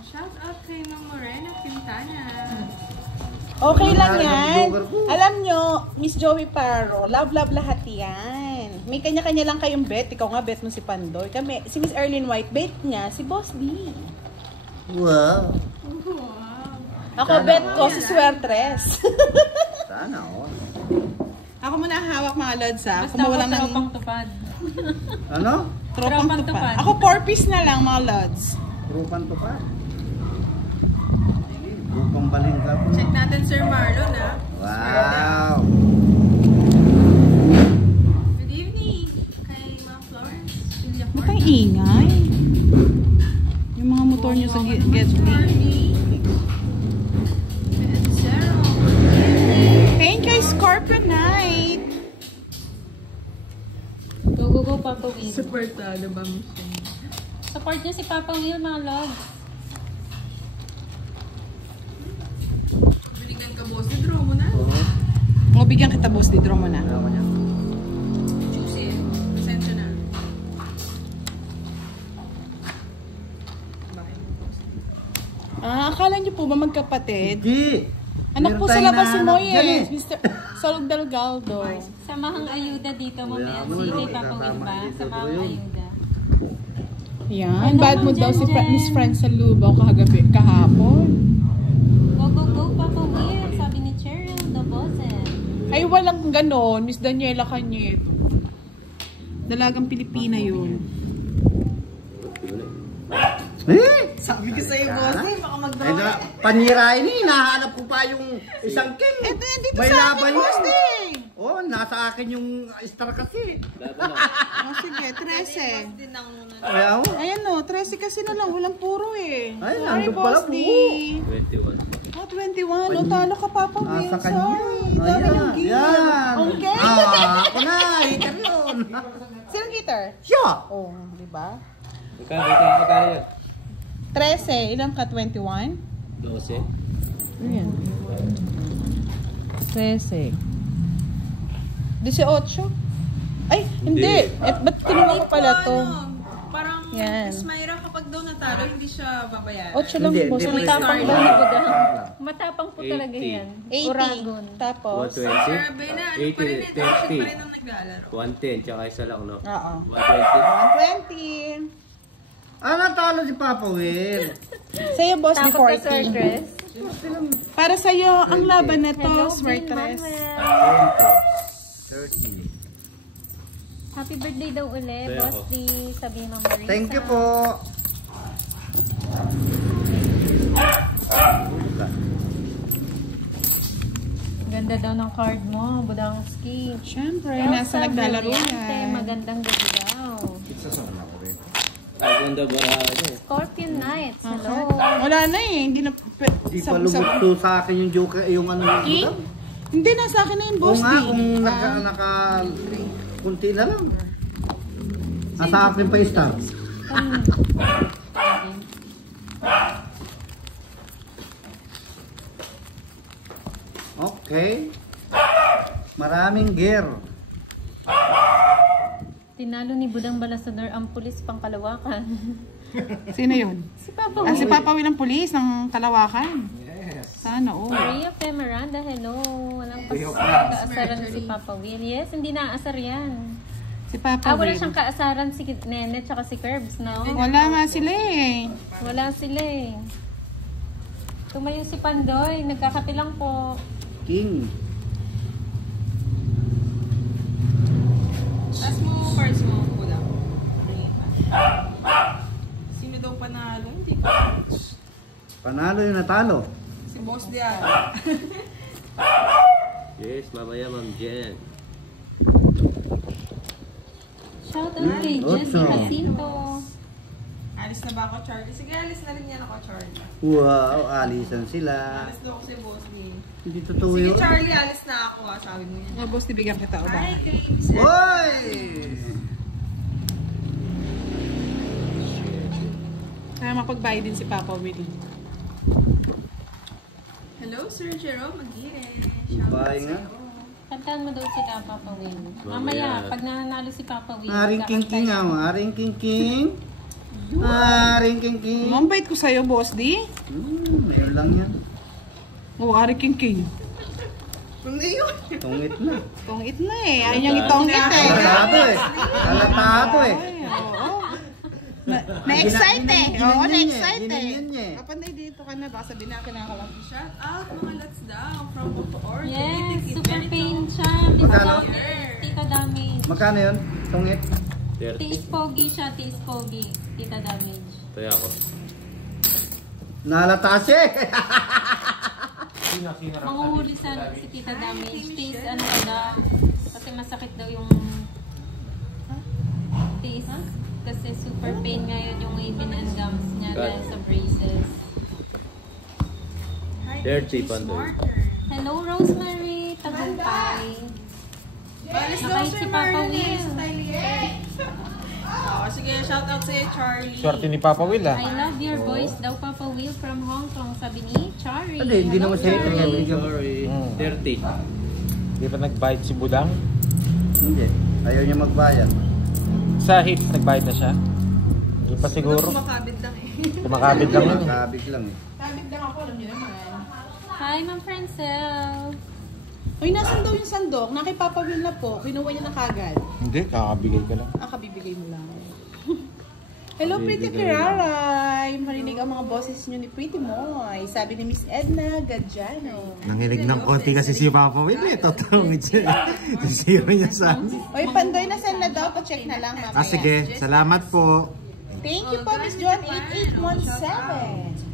Shout out kay Ma'am Morena Quintana. Okay lang Nangyari sa yan. vlogger ko. Alam nyo, Miss Joey Paro, love lahat yan. May kanya-kanya lang kayong bet. Ikaw nga bet mo si Pandoy. Kami, si Miss Erlyn White, bet niya si Boss D. Wow. Ako Sana bet ko all. si Swertres. Sana all. Ako muna hawak mga lods, ha? Basta Kumuha ako lang ng tropang tupad. Ano? tropang tropang tupad. tupad. Ako 4-piece na lang mga lods. Rupan to pa. Rupang balingga po. Check natin Sir Marlon, ha? Wow. Good evening kay Ma'am Florence Villafort. Ang ingay. Yung mga motor nyo sa Getty. And Zero. Thank you, Scorpio Knight. Go, go, go, Papa Will. Support talaga ba mo siya? Support niyo si Papa Will, mga logs. Binigyan ka boss, draw mo na. Mga bigyan kita, boss. Di draw mo na. Ano niya? Juicy eh. Pasensya na. Bakit mo boss? Akala niyo po ba magkapatid? Hindi. Anak po Meron sa tayong labas si nahanap Moy dyan eh. Mr. Solog Delgado. Samahang ayuda dito, mamaya Wala, si wala. kay Papa Will ba? Kasama dito, Samahang yun. ayuda. Yan, bad mood daw si Miss Friend sa Lubao kahapon. Go, go, go, Papa Will. Sabi ni Cheryl, the bosses. Ay, walang ganon. Miss Daniela Cañet. Dalagang Pilipina yun. Sabi ko sa'yo, boss, baka magdawin. Panirain nahanap ko pa yung isang king. Dito may sa laban akin, boss, yun. Oh, nasa akin yung star kasi. Oh, sige, 13. Ayaw. Ayan o, 13 kasi na lang. Walang puro eh. Ay, Sorry, nandun pala boss po. D. 21. Oh, 21. O, talo ka, Papa Will. Sa kanya. Sorry. Dami yung gear. Yan. Okay. Ako na. Hitar yun. Sinong guitar? Siya. Oh, di ba? Magkano yan? 13. Ilang ka? 21? 12. Ayan. 13. 18. Ay, hindi. Ba't kinuha ko pala to? Parang Yan. Miss Myra kapag daw natalo, hindi siya babayaran. 8 lang Hindi, po. hindi. Matapang daw ni Budang. Matapang po 80. talaga yan. 80. Uragon. Tapos? 120. Grabe na, ano pa rin, 80, attention pa rin ang naglalaro. 110, tsaka isa lang, no? Oo. 120. 120. Natalo si Papa Will. Sa'yo, boss, Takot before ka, Sir Chris. Para sa'yo, ang laban na to, Hello, Swertres. Manuel. 30. Happy birthday daw ulit, Kaya Boss ako. D. Sabi ni Mama Marisa. Thank you po. Ganda daw ng card mo, Budangski. Siyempre, nasa naglalaro yan. Magandang gabi daw. Ang ganda baraha niya. Scorpion Knights, hello. Wala na eh. Hindi na... Di pa lumukso sa akin yung joker, yung ano yung Eh? Hindi, nasa akin na yun, Oo boss. nga, D. kung naka kunti na lang. Nasa akin pa yung star. Okay. Maraming gear. Tinalo ni Budang Balasador ang pulis pang Kalawakan. Sino yun? Si Papa Si Will. Papa Will ang pulis ng Kalawakan. Sana, oh. Maria Fe Miranda, hello. Walang kaasaran si Papa Will. Yes, hindi naasar yan. Si Papa Wala Will. siyang kaasaran si Nene tsaka si Curbs, no? Wala nga sila eh. Wala sila eh. Tumayo si Pandoy, nagkakape lang po. King. Taas mo cards mo, kulang. Sino daw panalo? Hindi ko. Panalo yung natalo. Si Boss Dian. Yes, mamaya, Ma'am Jen. Shout out kay Jessie Ocho. Jacinto. Alis na ba ako, Charlie? Sige, alis na rin yan ako, Charlie. Wow, alisan sila. Alis daw ako si Boss D. Hindi totoo Sige, yun. Charlie, alis na ako, sabi mo yan. Oh, boss, tibigyan kita, o ba? Hi, James. Hoy! Kaya mapagbayad din si Papa Will. Hello, Sir Jerome Aguirre. Shout out Bye nga. sa'yo. Kantahan mo daw sila, Papa Will. Mamaya, pag nananalo si Papa Will, Aring king king kakanta ah, aring king king. Aring king king. Mambait ko sa'yo, boss, di? Ayun lang yan. Oo, Ari King King. Hindi yun. Tungit na. Tungit na eh. Ayaw niyang itongit eh. Talatado eh. Talatado eh. Ay, oo. Na-excite eh. Oo, na-excite eh. Ginanyan niya eh. Kapanay dito ka na. Baka sabihin na kinakalang. Shout out mga Let's Down from Bacoor. Yes, super pain charm. Magkano? Tita Damage. Magkano yun? Tungit? 30. Tiis pogi siya, tiis pogi. Tita Damage. Kaya ako. Nalata siya eh. Manguhuli sa si Tita Damage. Tiis ano ka na. Kasi masakit daw yung tiis. Kasi super pain ngayon yung ngipin and gums niya dahil sa braces. Hi, 30 Pandoy. Smarter. Hello, Rosemary. Tagumpay. Alis daw, Mabait Sir si Papa Marlon. Will. Sige, shout out sa'yo, Charlie. Swerte ni Papa Will ah. I love your voice daw, Papa Will from Hong Kong. Sabi ni Chari. Hindi Hello, naman siya Chari. Sorry. 30. Di ba nagbayad si Budang? Hindi. Ayaw niya magbayad. Sa hits, nagbayad na siya? Hindi pa siguro. Kumakabit lang eh. Kumakabit lang yun eh. Kabig lang eh. Kabit lang ako, alam niyo naman. Hi, Ma'am Francel. Uy, nasan daw yung sandok? Na kay Papa Will na po. Kinuha niya na kagad. Hindi, kakabigay ko lang. Kabibigay mo lang. Hello, Pretty Kiraray! Marinig ang mga boses nyo ni Pretty Moy. Sabi ni Miss Edna Gadjano. Nanginig ng konti kasi si Papa Will eh. Totoo siya. Zero niya sa amin. Oy, Pandoy, nasan na daw? Pa-check na lang mamaya. Sige, salamat po. Thank you po, Miss Joan 8817.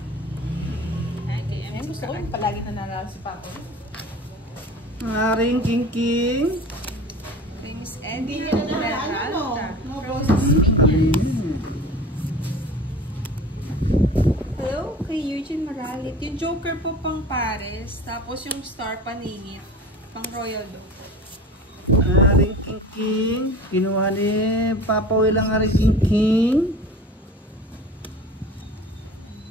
Ayan, gusto ko yung palagi nananalo si Papa. Aring King King. Miss Eddie, Ano? Mga boses. Hello, kay Eugene Maralit. Yung Joker po pang Pares, tapos yung Star paningit, pang Royal Oak. Aring King King. Kinuha ni Papa Will ang Aring King King.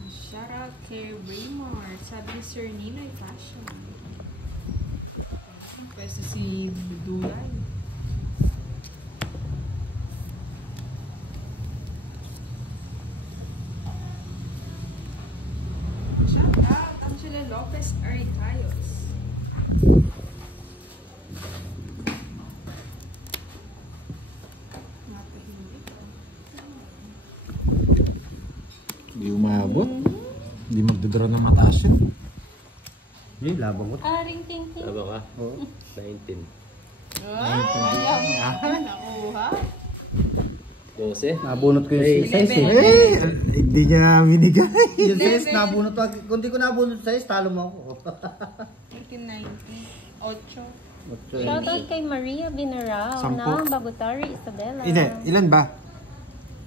Shout out kay Raymond. Sabi ni Sir Ninoy Fashion. Pwede si Dulay. Shout out Angela Lopez Aricayos. Hindi umabot. Hindi magdodraw ng mataas yun. Yung labang ko. Aring ting-ting. Tama ka? 19. Nakuha. 12. Nabunot ko yung size eh. Hindi niya minigay. Yung size, nabunot ko. Kung di ko nabunot size, talo mo ako. 1890. 8. Shoutout kay Maria Binarao Sampo. ng Bagutari, Isabela. Hindi, ilan ba?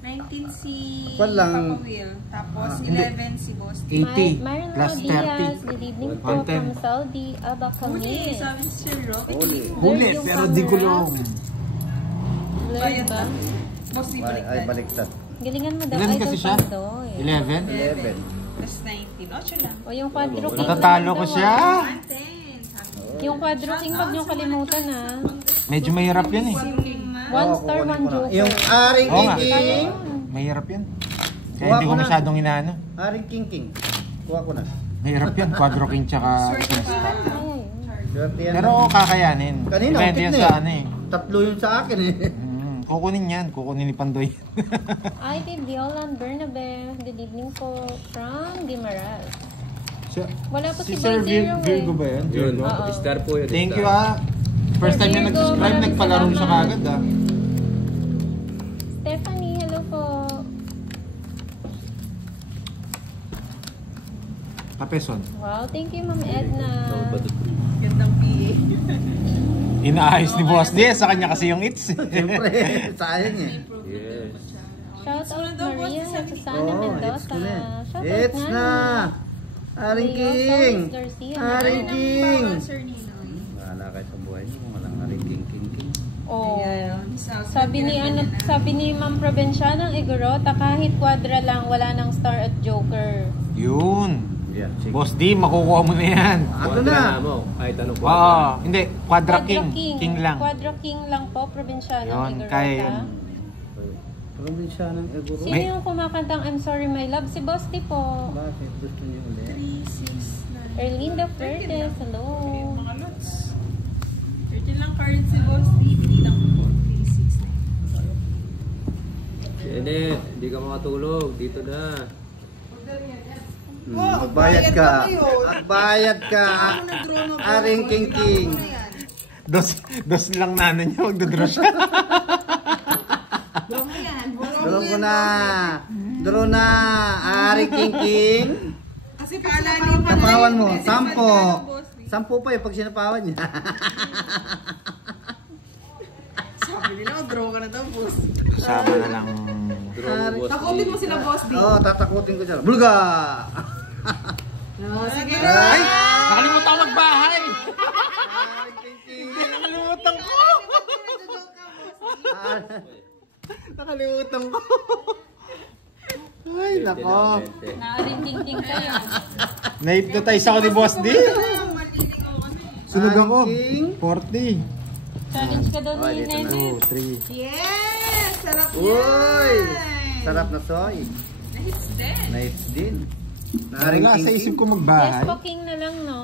19 si Walang- Papa Will. Tapos hindi. 11 si Boss. 80 Myron plus Diaz, 30. good evening po 110. from Saudi, Aba Huli, Kamis. sabi si Sir Rocky. Huli, Yung pero di ko camera. lang. Blurred ba? Boss, di Ay, baliktad. baliktad. Galingan mo daw, Ilan Idol kasi siya? Pandoy. 11? 11. Plus 19. 8 lang. O yung quadro king. Natatalo lang ko daw, siya. ah. 10. Yung quadro king, huwag niyong kalimutan ah. Medyo mahirap yan eh. One Oo, star, kukunin one ko na. joker. Yung Aring Oo King nga. King. Mahirap yan. Kaya Kuha hindi ko ko na. masyadong inaano. Aring King King. Kuha ko na. Mahirap yan. Quadro king tsaka isang star. Ay, Swerte yan. Pero kakayanin. Kanina, Depende ukit yan na sa eh. ano eh. Tatlo yun sa akin eh. Kukunin yan. Kukunin ni Pandoy. ID Violan Bernabe, good evening po from Guimaras. Wala po si Sir Boy Zero Virgo eh. ba yan? Yun, Oo. star po yun. Thank star. you ah. First time niya Virgo, nag-subscribe, maraming nagpalaro siya salamat. kagad ah. Stephanie, hello po. Kapeson. Wow, thank you Ma'am Edna. Gandang PA. Inaayos ni Boss D. Sa kanya kasi yung its. Siyempre, sayang eh. Yes. Shout out Maria Susana Oh, Mendoza. it's ko na. Shout It's out na. Aring Leo King. Torres Garcia. Aring King. Sir Ninoy. Wala kayo sa buhay niyo kung walang Aring King King King. Oh. South Sabi ni Ma'am Provincianang Igorota, kahit quadra lang, wala nang star at joker. Yun. Yeah, sige. Boss D, makukuha mo na yan. Ano Quadra na? mo. Kahit anong Oo. quadra. Hindi. Quadra King. King lang. Quadra King lang po, Provincianang Yun, Igorota. kaya yun. Probinsya ng Eguro. Sino yung kumakantang I'm Sorry My Love? Si Boss D po. Bakit gusto niyo ulit? 369. Erlinda Fertes, hello. Mga lots. 13 lang card si Boss. Hindi lang po. 369. Janet, hindi ka makatulog. Dito na. Magbayad ka. Magbayad ka. Aring King King. Dos lang nana niya. Magdodraw siya. Draw ko na. Draw na. Aring King King. Kasi pala ni Napawan mo. 10. 10 pa eh pag sinapawan niya. Sabi nila, draw ka na daw, boss. Kasama na lang. Draw boss. Takutin mo sila, boss, D. Oo, tatakutin ko siya. Bulga! Oh, sige. Ay! Nakalimutan ko magbahay! Nakalimutan ko! Nakalimutan ko! Ay, nako. Naaring-ting-ting kayo. Na-hypnotize ako ni Boss D. Sunog ako. King. 40. Challenge ka daw ni dito na. Nenit. 2, 3. Yes! Sarap Uy! Sarap na soy. Nice din. Nice din. Naring Wala sa King isip King. ko Yes magbahay. po, King na lang, no?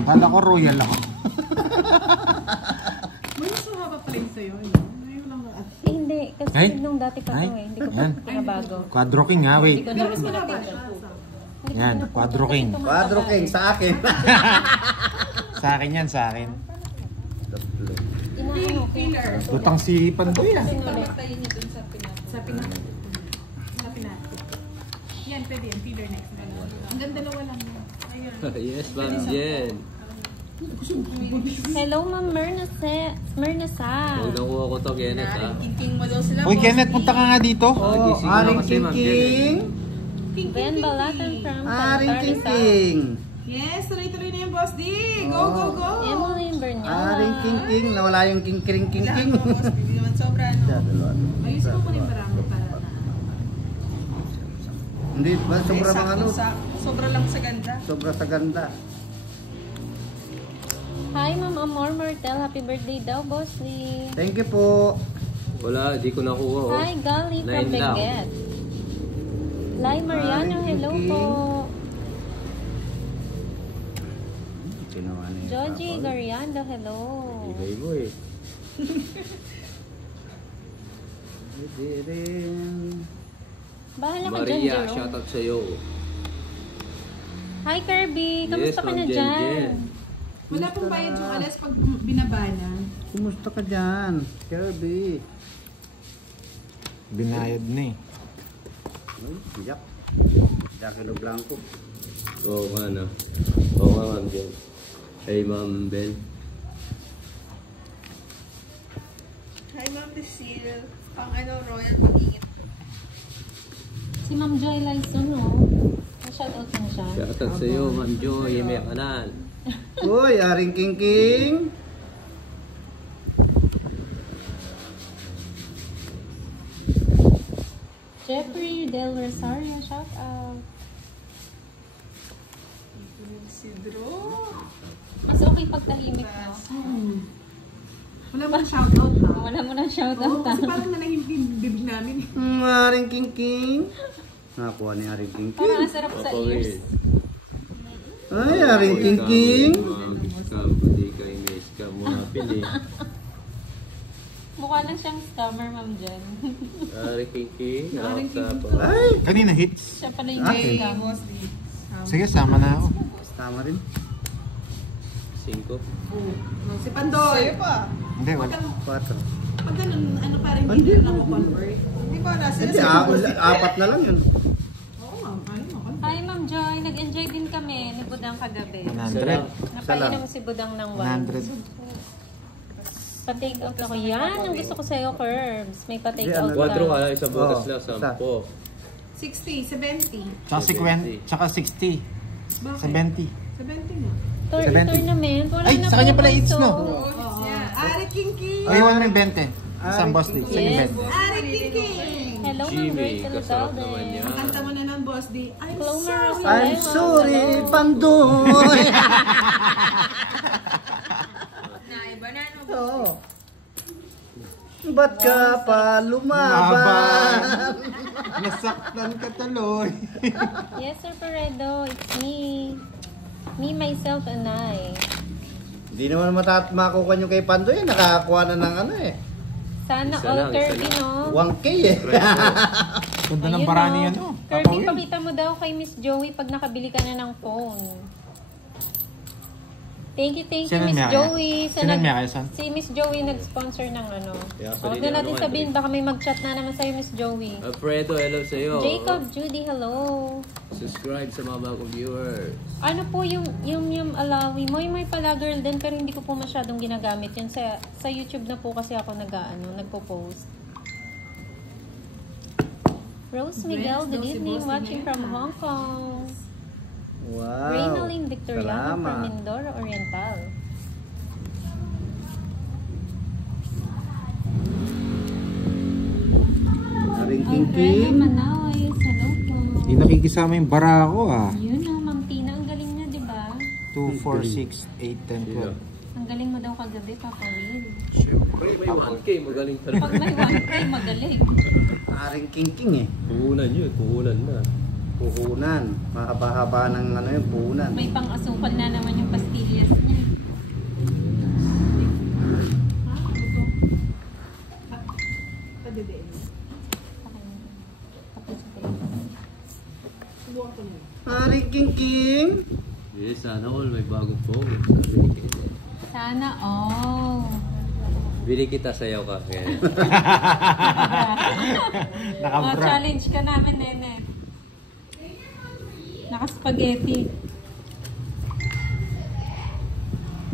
Akala ko royal ako. May mas mahaba pa rin sa'yo. Ngayon lang ba? Eh, hindi. kasi Ay? nung dati pa Ay? to Hindi ko pa Yan. pinabago. Quadro King ha, Hindi wait. ko na rin pinapitan. Yan, Quadro King. Quadro King sa akin. Sa akin yan, sa akin. Pillar. Lutang si Pandoy ah. Pagtayin niyo dun sa pinat. Yan, pwede yan. Pillar next. Hanggang dalawa lang yun. Ayun. Yes, Ma'am Jen. Hello, Ma'am Myrna Sa. Huwag nakuha ko to, Kenneth, ha? King mo daw sila. Uy, Kenneth, punta ka nga dito. Oh, Gising na Aring kasi, King Ma'am King. Ben Balatan from Aring King Rizal. King. Yes, tuloy-tuloy na yung Boss D. Go, go, go. Emily Bernyola. Aring King King. Nawala yung King King King King. Hindi naman sobra, no? Ayusin ko muna yung barangay para na. Hindi ba? Sobra mga ano? Sobra lang sa ganda. Sobra sa ganda. Hi, Ma'am Amor Martel. Happy birthday daw, Boss Lee. Thank you po. Wala, di ko nakuha, oh. Hi, Gali from 9 lang. Benguet. Lai Mariano, Hi, hello Kiki. po. Ginawa niya yung Joji tapos. Gariando, hello. Ibay mo, eh. Hindi rin. Bahala ka dyan, Maria, Jerome. shoutout sa'yo. Hi, Kirby. Yes, Kamusta ka na Ma'am Jen dyan? Jen. Wala pong bayad yung alas pag binabana. Kumusta ka dyan? Kirby. Binayad na eh. Ay, siyak. Jackie Blanco. Oo nga, no? Oo nga, Ma'am Jen. Hey, Ma'am Bel. Hi, Ma'am Lucille. Pang Royal Pag-iingat. Si Ma'am Joy Lyson, no? Shoutout mo siya. Shoutout sa'yo, Ma'am Joy. May kanal. Uy, Aring King King. Jeffrey Del Rosario, shoutout. Isidro. Mas okay pag tahimik, no? Wala mo na shoutout, ha? Wala mo na shoutout, Kasi ha? parang nanahimik yung bibig namin. Aring King King. Nakakuha ni Aring King King. Parang sarap sa ears. Ay, Aring King King. Scam, hindi ka ini-scam mo na pili. Mukha lang siyang scammer, Ma'am Jen. Ari Kiki, nakakasapa. Ay, Kanina hits. Siya pala yung Okay. scam. Boss D. Sige, sama na ako. tama rin. 5. Si Pandoy. pa. Hindi, wala. 4. Pag ganun, ano pa rin Hindi. hindi na convert. Hindi ba nasa Hindi, apat na lang yun. Oo, ma'am. Ayun, ako. Hi, Ma'am Joy. Nag-enjoy din kami ni Budang kagabi. 100. Napainom si Budang ng wine. 100. Pa-take out ako. Yan, ang gusto ko sa'yo, Curbs. May pa-take Hindi, out ano, 4 ka lang, isang butas Oo, lang, isa. 10. 60, 70. Tsaka 50. Tsaka 60. Bakit? 70. 70 nga. Tournament. Wala Ay, na sa kanya po, pala hits, so- no? Oo. Ari Kinky. Ay, 1 rin 20. Isang boss league. Sa Yes. 20. Ari Kinky. Hello, Ma'am Jimmy, Rachel kasarap naman Galde. yan. Kanta mo na ng Boss D. I'm Clomer sorry. I'm sorry, Pandoy. Naiba na, no? Oo. Ba't ka pa lumaban? Nasaktan ka tuloy. Yes, Sir Peredo. It's me. Me, myself, and I. Hindi naman makukuha nyo kay Pandoy. Nakakakuha na ng ano eh. Sana Isa all lang, isa Kirby, lang. no? 1K eh. Ganda ng Ayun, barani no? yan, oh. Kirby, Papawin. pakita mo daw kay Miss Joey pag nakabili ka na ng phone. Thank you, Sino Miss may kaya? Joey. Sino may kaya, son? Si Miss Joey nag-sponsor ng ano. Yeah, Huwag pwede na natin naman, sabihin, baka may mag-chat na naman sa'yo, Miss Joey. Alfredo, hello sa'yo. Jacob, Judy, hello. Subscribe sa mga bagong viewers. Ano po yung Alawi? May pala girl din pero hindi ko po masyadong ginagamit yun. Sa YouTube na po kasi ako nagpo-post. Rose Miguel, good evening. Watching from Hong Kong. Wow. Reynalyn Victoriano from Salamat. Mindoro Oriental. Aring King Alfredo King. Manaoy, hello po. Hindi nakikisama yung bara ko ah. Yun o, Ma'am Tina. Ang galing niya, di ba? 2, 4, 6, 8, 10, 12. Ang galing mo daw kagabi, Papa Will. Siyempre, may 1K, magaling Pag talaga. may 1K, magaling. Aring King King eh. Puhunan yun, puhunan na. Puhunan. Mahaba-haba ng ano yung puhunan. May pang-asukal na naman yung pastillas niya. Padede. King King. Yes, sana all may bagong phone. Sabi ni Kenneth. Sana all. Bili kita, sayaw ka. Nakabra. Challenge ka namin, nene. Naka-spaghetti.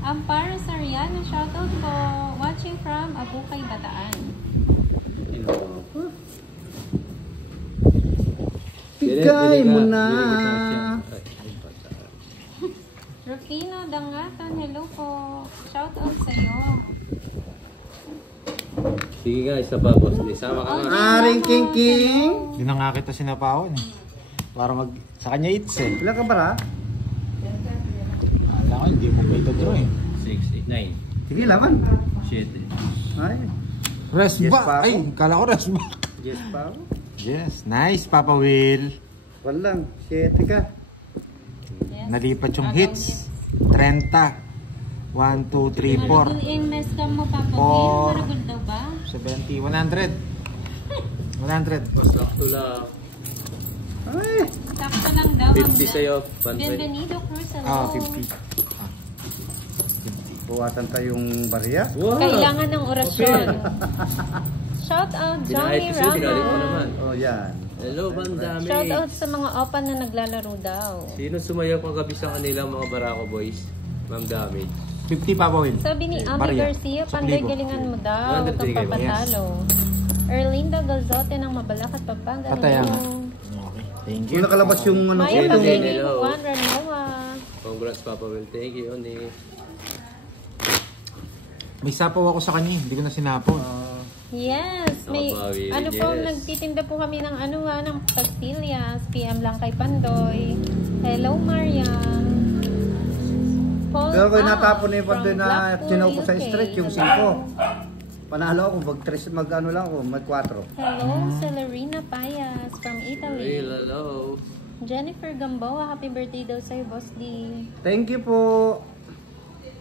Amparo Sariano, shoutout po. Watching from Abukay, Bataan. Bigay mo na. Rufino Dangatan, hello po. Shoutout sa'yo. Sige nga, isa pa, boss. Sama ka nga. Aring King King. Hindi na nga kita sinapawan eh. Para mag... Sa kanya eats eh. Ilan ka para? Alam ko, hindi mo pwede draw eh. 6, 8, 9. Sige, laban. 7. Ay, Rest Yes, back. pa ako. Ay, kala ko rest back. yes pa ako. Yes, nice Papa Will. Walang, 7 ka. Yes. Nalipat yung Agaw hits. 30. 1, 2, 3, 4. Maragul yung mes ka mo, Papa Will. Four. Maragul daw ba? 70, 100. 100. Sakto lang. Ay, Sakto lang daw. 50 sa'yo. Bienvenido Cruz, hello. Ah, 50. buwasan tayong barya. Wow! Kailangan ng orasyon. Shout out Johnny Dinahit ko sa'yo, dinalit mo naman. Ramos. Oh, yan. Hello, bandami. Shout out sa mga opan na naglalaro daw. Sino sumayaw kagabi sa kanila mga Barako boys? Ma'am Damage. 50 Papa Will. Sabi ni Ami Maria, Garcia, sa panday plibo. galingan mo daw. Huwag 100 kang bigay mo. papatalo. Erlinda Galzote ng Mabalacat, Pampanga. Pataya nga. Hello. Okay, thank you. Yung nakalabas yung ano Maya ko, Hello. Pagdini, Hello. Juan Ranoa. Congrats, Papa Will. Thank you, Oni. May sapaw ako sa kanya, hindi ko na sinapaw. Yes, may Napapawi rin, ano po, yes. nagtitinda po kami ng ng pastillas. PM lang kay Pandoy. Hello, Marian. Paul Pero kung Al natapon na yung from pando na Blackpool, sinaw ko sa UK. street, yung 5. Panalo ako, mag ano lang ako, mag 4. Hello, Celerina Payas from Italy. Hello. Jennifer Gamboa, happy birthday daw sa'yo, Boss D. Thank you po.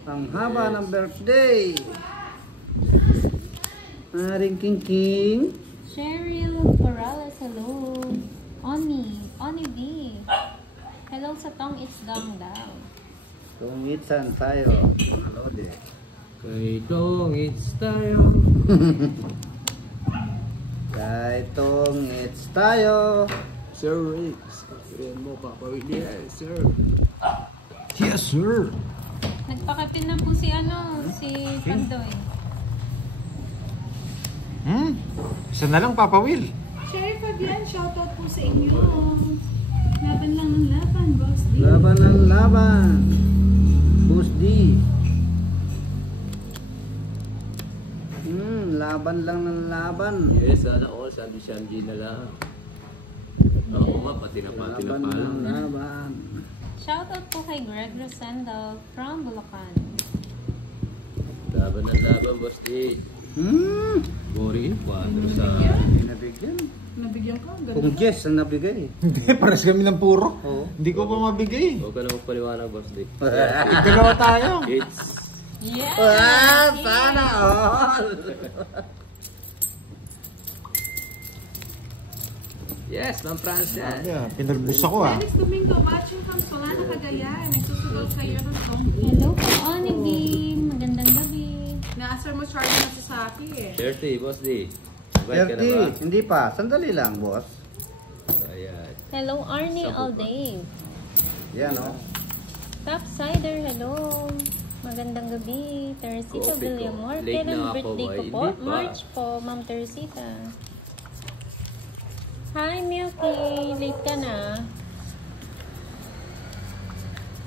Ang haba ng birthday. Aring King King. Cheryl Corrales, hello. Oni B. Hello sa Tong It's Gang daw. Tungitsan tayo. Hello din. Kay Tongits tayo. Kay Tungits tayo. Sir Riggs. Kapirin mo, Papa Will. Yes, sir. Yes, sir. Nagpakapin na po si Pandoy. Isa na lang Papa Will. Sherry Fabian, shoutout po sa inyo. Laban lang ng laban, Boss D. Laban ng laban. Boss D. Laban lang ng laban. Yes, sana all. Sabi Shamji na lang. Oo nga, pati na pati na Laban pala. ng laban. Shoutout po kay Greg Rosendo from Bulacan. Laban ng laban, Boss D. Gori, 4 sa... Nabigyan. Nabigyan ka, Kung Jess ang nabigay. Hindi, pares kami ng puro. Oo. Hindi ko pa mabigay. Huwag ka na magpaliwanag, Boss D. Dalawa tayo. It's... Yes! Sana all. Yes, Ma'am Francia. Yeah, pinalbus ako ah. Felix Domingo, watching from Solana, Cagayan. Nagsusugaw kayo ng song. Hello po, Oni B. Magandang gabi. Naasar mo charge na sa Saki eh. 30, Boss D. Invite ka na ba? 30. Hindi pa. Sandali lang, boss. Ayan. Hello, Arnie Alday. Yan, oh. Topsider, hello. Magandang gabi. Teresita Coffee ko. Villamor. Late Kailan na ako, birthday ko ay, po? hindi pa. March po, Ma'am Teresita. Hi, Milky. Late ka na.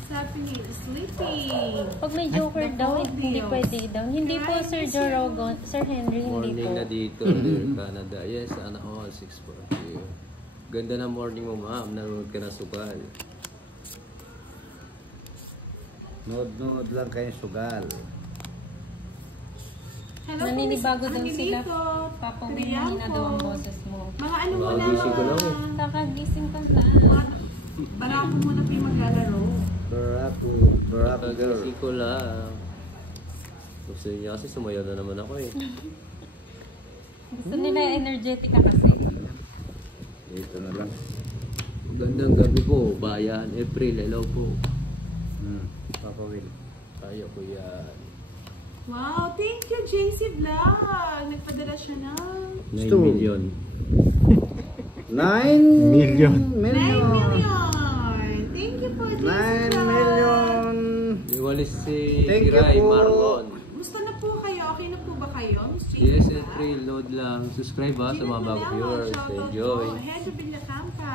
Sabi ni Sleepy. Pag may joker daw, hindi pwede daw. Hindi po, Sir Jorogon. Sir Henry, hindi Morning po. na dito, dear Canada. Yes, sana all. 6:40. Ganda na morning mo, ma'am. Nanonood ka na sugal. Nood-nood lang kayo sugal. Hello, Naninibago daw Miss sila. Angelito. Papa, Triampo. na daw ang boses mo. Mga ano mo na. Makagising ko lang eh. Kakagising ko lang. Barako muna pa yung maglalaro. Barako. Barako girl. Kagising ko lang. Gusto niya kasi sumayaw na naman ako eh. Gusto nila energetic ka kasi. Dito na lang. Magandang gabi po, bayan. April, hello po. Papa Will. Kaya ko yan. Wow, thank you JC Vlog. Nagpadala siya ng 9 Sto. million. 9 Million. 9 million. Thank you po JC 9 Vlog. million. Iwalis si Thank you Kiray po. Marlon. Musta na po kayo? Okay na po ba kayo? Miss JC Yes, Vlog? April, load lang. Subscribe ha sa mga bagong viewers. Enjoy. Hedge Villacampa.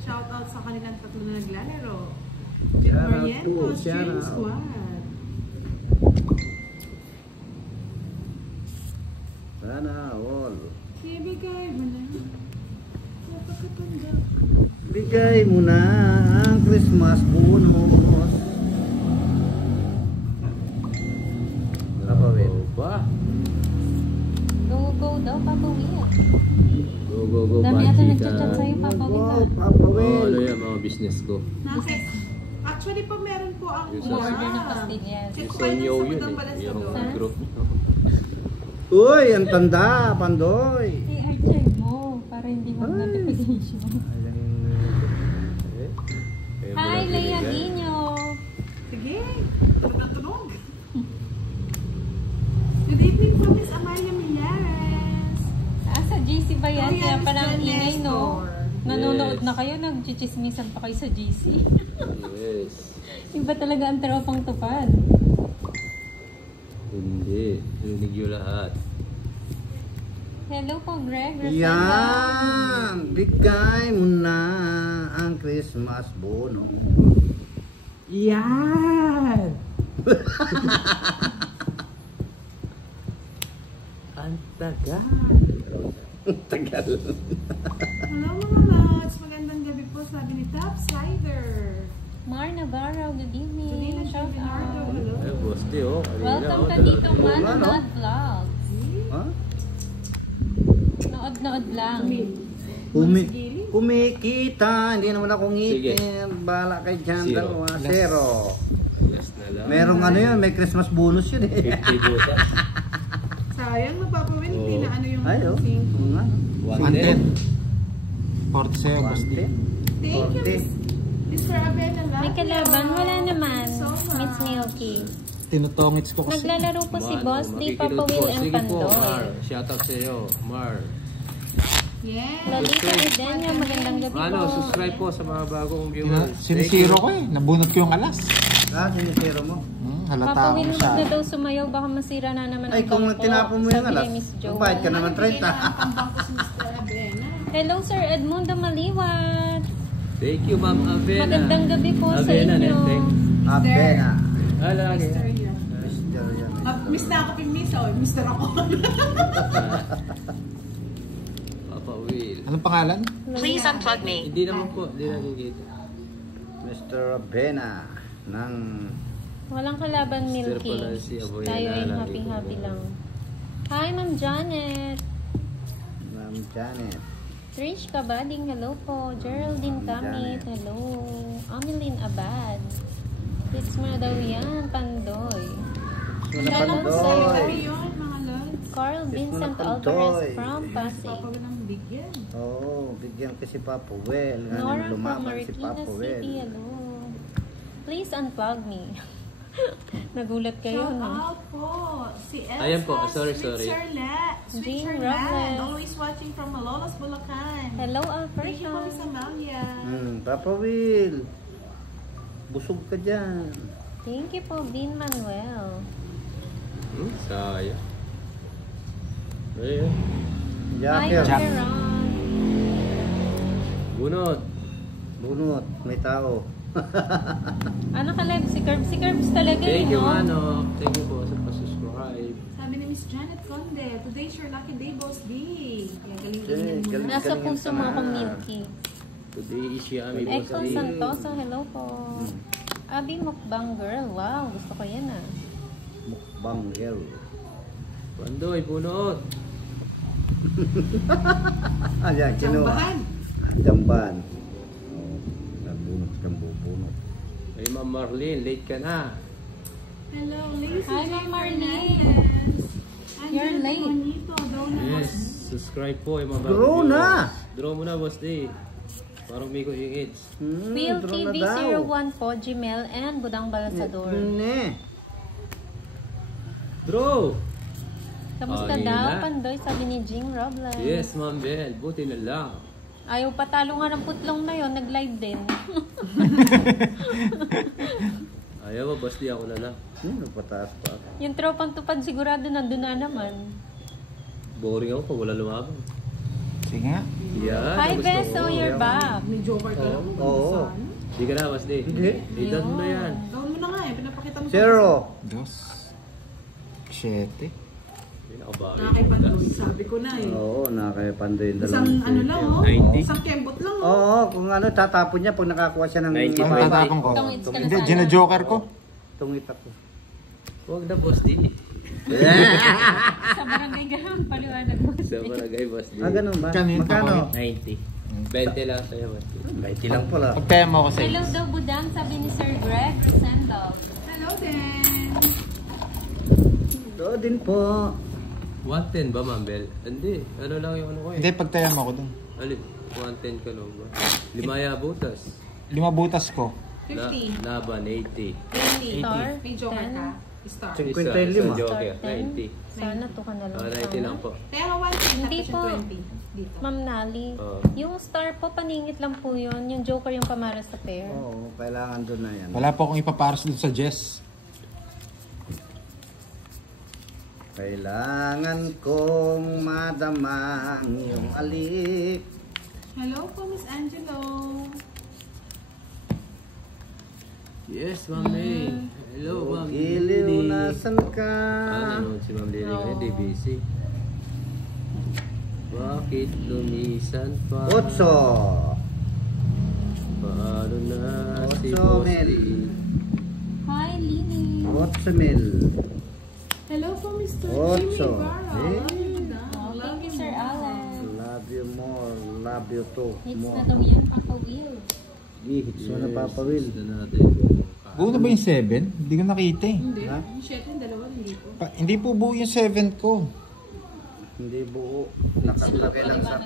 Shoutout sa kanilang tatlo na naglalaro. Shout out Marientos, to, shout James out. Squad. Sana all. Ibigay mo na. Napakatanda. Bigay mo na ang Christmas bonus. Papa Will. Ba? Go daw, Papa Will. Go, Dami ata Bachi nagchat-chat ka. sa'yo, Papa Will. Go, ah. Papa Oh, ano Will. yan, mga business ko. Actually po meron po ang Yung sa- Order ng pastillas. Check Yung po sa kayo inyo sa yun Budang eh. Palasado. Yung Sa? group nyo. Uy, ang tanda, Pandoy. I-archive mo para hindi mo notification. Hi, Leia Guinyo. Sige, tunog na tunog. Good evening po, Miss Amalia Millares. Sa GC ba yan? Oh, Kaya yes, palang John ingay, no? Nestor. Nanonood Yes. na kayo, nagchichismisan pa kayo sa GC. Yes. Iba talaga ang tropang tupad. Hindi. Rinig yun lahat. Hello po, Greg. Rafaela. Yan, bigay mo na ang Christmas bonus. Yan! Ang taga. Tagal. Hello mga lods, magandang gabi po sabi ni Top Slider. Mar Navarro, good evening. Janina Shout Bernardo, out. hello. Eh, boss di oh. Kanina, Welcome oh, ka talagang dito, tulog. Mano ano? Mad Vlogs. Ha? Nood lang. Kumikita, hindi naman ako Sige. ngitin. Bala kay dyan, Zero. dalawa. Zero. Last na lang. Merong ano yun, may Christmas bonus yun eh. 50 busa. Sayang, magpapawin, hindi na ano yung Ay, oh. sing. Oo nga. 110. 40 sa'yo, boss. 110. Thank you, 40. Mr. Abena Lapio. May kalaban, wala naman. Thank you so much. Miss Milky. Tinutongits ko kasi. Naglalaro po si Mano, Boss D, makikinig Papa po. Will, and Sige po, Mar. Pandoy. Shoutout sa iyo, Mar. Yes. Lalita Edenia, magandang gabi po. Ano, subscribe po sa mga bagong viewers. Sinisiro ko eh. Nabunot ko yung alas. Ah, sinisiro mo. Halata Papa ako Will, siya. huwag na daw sumayaw, baka masira na naman Ay, ang kung bangko. tinapon mo yung Sabi alas, ni Miss Jo. bayad ka naman 30. Ang bangko si Mr. Abena. Hello, Sir Edmundo Maliwat. Thank you, Ma'am Avena. Magandang gabi po sa Avena, inyo. Nenteng. Abena. Ah, lagi. Mr. yan. Mr. yan. Miss na ako pin Miss, oh. Mr. ako. Papa Will. Anong pangalan? Please unplug me. Hindi naman po, hindi namin kita. Mr. Abena ng Walang kalaban, Mr. Milky. pala si Abuela, Tayo ay lagi happy-happy ko. lang. Hi, Ma'am Janet. Ma'am Janet. Trish Kabading, hello po. Geraldine Kamit, hello. Ameline Abad. It's mo daw yan, Pandoy. Muna Shoutout Pandoy. sa'yo. Sabi yun, mga lods. Carl Vincent Pandoy. Alvarez from Pasig. Papawin ng bigyan. Oo, bigyan ko si Papa Well. Nga Nora nang from lumaban si Marikina Papa City, Well. hello. Please unplug me. Nagulat kayo, Shout no? out po. Si Elsa Ayan po, sorry. Switzerland. Jean Switzerland. Robles. Always watching from Malolos, Bulacan. Hello, Thank you po, Miss Alberta. Amalia. Papa Will. Busog ka dyan. Thank you po, Vin Manuel. Sayang. Ayun. Hi, Jacker. Sharon. Bunot. Bunot. May tao. Ano ka live? Si Curbs? Si Curbs talaga Thank eh, you, no? Mano. Thank you po sa pasubscribe. Sabi ni Miss Janet Conde, today's your lucky day, Boss D. Kaya galing-galing Okay, mo galing. na. Nasa puso mo akong Milky. Today is Yami Boss Echo D. Santoso, hello po. Abi Mukbang Girl, wow, gusto ko yan ah. Mukbang girl. Pandoy, bunot. Ayan, kinuha. Sambahan. Jamban. Oh, nabunot kang bubunot. Ay, Ma'am Marlene, late ka na. Hello, Lacey. Hi, J. Ma'am Marlene. Fernandez. You're Angela late. Bonito, daw na. Yes, subscribe po. Yung mga bagong Draw na! viewers. Draw mo na, Boss D. Parang may ko yung AIDS. Will draw na daw. TV01 po, Gmail and Budang Balasador. Draw! Kamusta Yun daw, na. Pandoy? Sabi ni Jing Robles. Yes, Ma'am Bel. Buti na lang. Ayaw patalo nga ng putlong na yon, nag-live din. Ayaw ba, basti ako na lang. Pataas pa. Yung tropang tupad sigurado nandun na naman. Boring ako pag wala lumaban. Sige nga. Yan. Hi, gusto Beso, ko. you're back. May joker ka lang. Oo. Hindi ka na, basti. Hindi. Idan mo na yan. Down mo na nga eh. Pinapakita mo. 0. 2, 7. Pinakabawi. Nakakaipandos. Sabi ko na eh. Oo, nakakaipandoy yung Isang ano lang oh. 90. Isang kembot lang oh. Oo, kung ano, tatapon niya pag nakakuha siya ng 90. Ang tatapon ko. Tungits ka na Hindi, sana. gina-joker ko. Tungit ako. Huwag na, basti. Sa barangay gahang paliwanag mo. Sa barangay, basti. Ganun ba? Kanina Magkano? 90. 20 lang sa'yo, basti. 20 lang pala. Pagtaya mo kasi. Hello daw, Budang, sabi ni Sir Greg Rosendov. Hello din. Ito din po. 110 ba, Ma'am Bel? Hindi. Ano lang yung ano ko eh. Hindi, pagtaya mo ako dun. Alin? 110 ka lang ba? Limaya butas. 5 butas ko. 50. Laban, 80. 20. Star, May joker 10. ka. Star. 50. Isa, 55. isang joker, Star 10. 90. Sana to ka na lang. 90 lang po. Pero 110 Hindi tapos po. yung 20. Dito. Ma'am Nali, Oo. yung star po, paningit lang po yun. Yung joker yung pamara sa pair. Oo, kailangan doon na yan. Wala po akong ipaparas dun sa Jess. Kailangan kong madama ang iyong alik. Hello po, Miss Angelo. Yes, Ma'am May. Hello, Ma'am Giliw, Lily. nasan ka? Nanonood si Ma'am Lily ngayon, di busy. Bakit lumisan pa? 8. Paano na si Ocho, Boss Mel. D? Hi, Lini. 8 mil. Hello po, Mr. Ocho. Jimmy Barra. Eh. Oh, thank you, Sir Alan. Love you more. Love you too. Hits na More. daw yan, Papa Will. Hits mo na papawil. Gusto natin. Buo na ba yung 7? Hindi ko nakita eh. Hindi. Ha? Yung 7, yung dalawa, hindi po. Hindi po buo yung 7 ko. Hindi buo. Nakalagay lang sa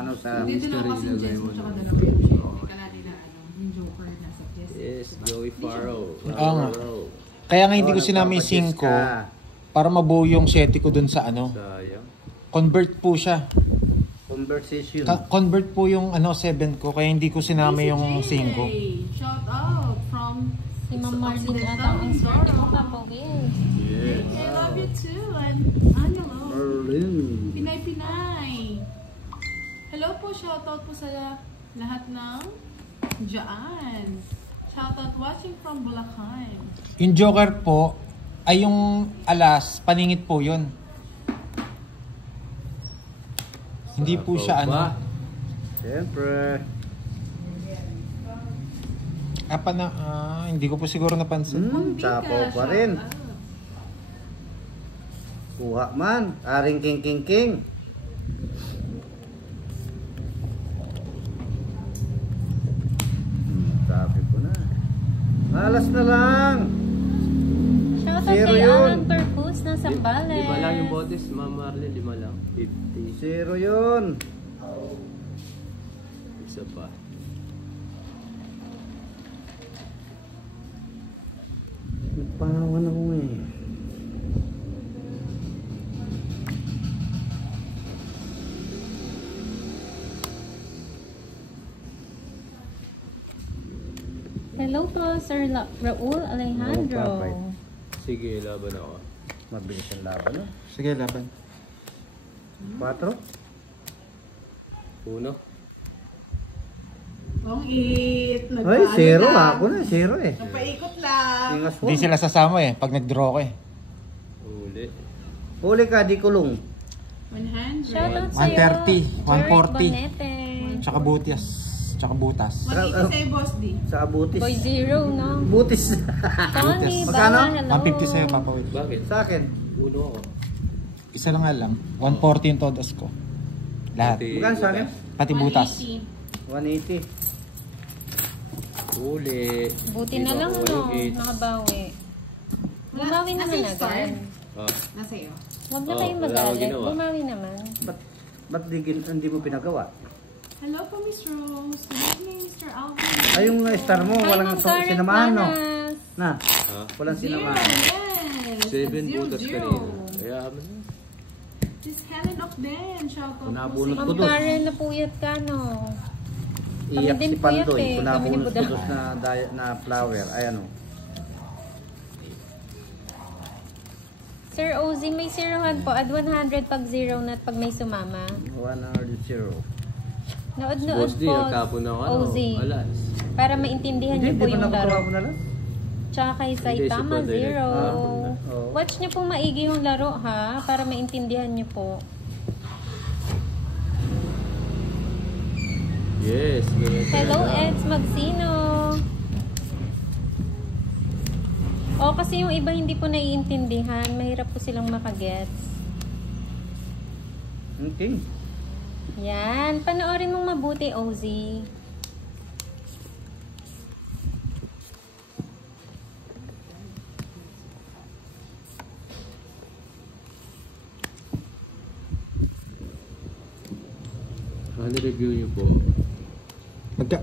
ano sa Hindi din ako kasi ilagay Jess mo mo tsaka na. dalawa yung siya. Kalali na ano, yung joker na sa Jess. Yes, Joey Farrow. Oo nga. Kaya nga hindi ko sinama yung 5 ko para mabuo yung 7 ko dun sa ano. Sayang. Convert po siya. Conversation. Convert po yung ano 7 ko kaya hindi ko sinama yung 5. Hey, shout out from Si Ma'am Marlene ata ang swerte mo, Papa Will. Yes. I love you too. And hello. Berlin. Pinay-Pinay. Hello po, shoutout po sa lahat ng dyan. Shoutout watching from Bulacan. Yung joker po ay yung alas, paningit po yun. Hindi po siya ano. Siyempre. Hindi ko po siguro napansin. Sapo pa rin. Kuha man. Aring king king king. Sabi ko na. Alas na lang. Shoutout Zero kay yun. Alan Turcus ng Sambales. 5 lang yung botes, Ma'am Marlene. 5 lang. 50. 0 yun. Isa pa. Nagpawan ako eh. Hello po, Sir Raul Alejandro. Oh, papay. Sige, laban ako. Mabilis ang laban. No? Sige, laban. 4. 1. Ang it. Ay, 0 ako na. 0 eh. Napaikot lang. Ingas mo. Hindi sila sasama eh pag nag-draw ko eh. Uli. Huli ka, di kulong. 100. Shoutout sa'yo, 130, 140. Bonete. Tsaka butas. Tsaka butas. 180 sa'yo, Boss D. Sa abutis. Boy Zero, no? Butis. Tony, Magkano? Bala, hello. 150 sa'yo, Papa Will. Bakit? Sa akin. 1 ako. Isa lang nga lang. 140 yung todas ko. Lahat. Magkano sa akin? Pati butas. 180. 180. Uli. Buti Dito na lang, ako no? walang hits. Nakabawi. Bumawi naman Nasa star? agad. Ah, Nasa iyo. Huwag na Oh, tayong wala akong magalit. ginawa. Bumawi naman. Ba't hindi mo pinagawa? Hello po, Miss Rose. Good evening, Mr. Alvin. Ay, yung star mo, Hi, walang Ma'am Karen sinamahan, no? Planas. Na, Ha? walang sinamahan. Yes. 7 Zero, butas zero. kanina. Kaya ano? Miss Helen of Den. Shout out po Nabunot sa ko Ma'am doon. Karen, napuyat ka, no? Iyak din si po yan, Pandoy. eh. Kung Kami ni nabunot Buda. ko na flower. Ay, ano. Sir Ozzy, may zerohan po. Add 100 pag zero na at pag may sumama. 100. Nood-nood Boss D, po, nagtapon ng ano. Ozzy. Alas. Para maintindihan Hindi, niyo po di ba yung laro. nakukuha mo na lang? Tsaka kay Hindi, Saitama, si Pandoy zero. Oo. Watch niyo po maigi yung laro, ha? Para maintindihan niyo po. Yes. ganyan Hello, talaga. Eds Magsino. O, kasi yung iba hindi po naiintindihan. Mahirap po silang makagets. Okay. Yan. Panoorin mong mabuti, Ozzy. Ano review niyo po?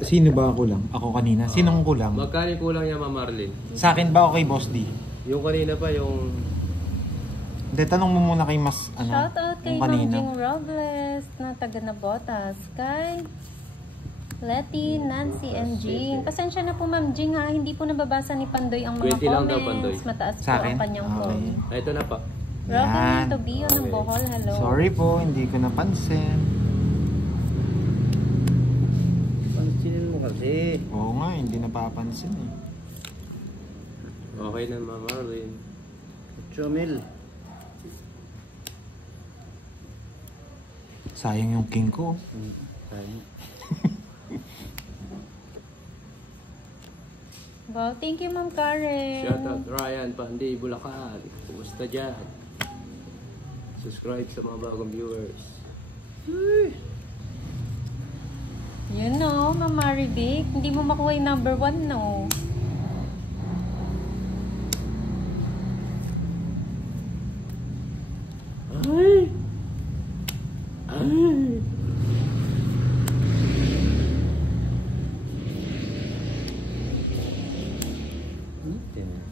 Sino ba ako lang? Ako kanina. Sinong kulang? Magkano yung kulang niya, Ma'am Marlene? Sa akin ba o kay Boss D? Yung kanina pa, yung... Hindi, tanong mo muna kay Mas, ano, Shout out kay yung Ma'am kanina. Jing Robles na taga Nabotas. Kay Letty, Nancy, and Jing. Pasensya na po, Ma'am Jing, ha. Hindi po nababasa ni Pandoy ang mga 20 lang daw, comments. Pandoy. Mataas po Sa akin? ang kanyang Okay. phone. Ay, ito na pa. Robin Yan. Tobio ng Okay. Bohol, hello. Sorry po, hindi ko napansin. Pansinin mo kasi. Oo nga, hindi napapansin eh. Okay na, Ma'am Marlene. Chomil. Sayang yung king ko. Wow, thank you, Ma'am Karen. Shout out Ryan Pandy, Bulacan. Kumusta dyan? Subscribe sa mga bagong viewers. You know, Ma'am Marivic, hindi mo makuha yung number 1, no?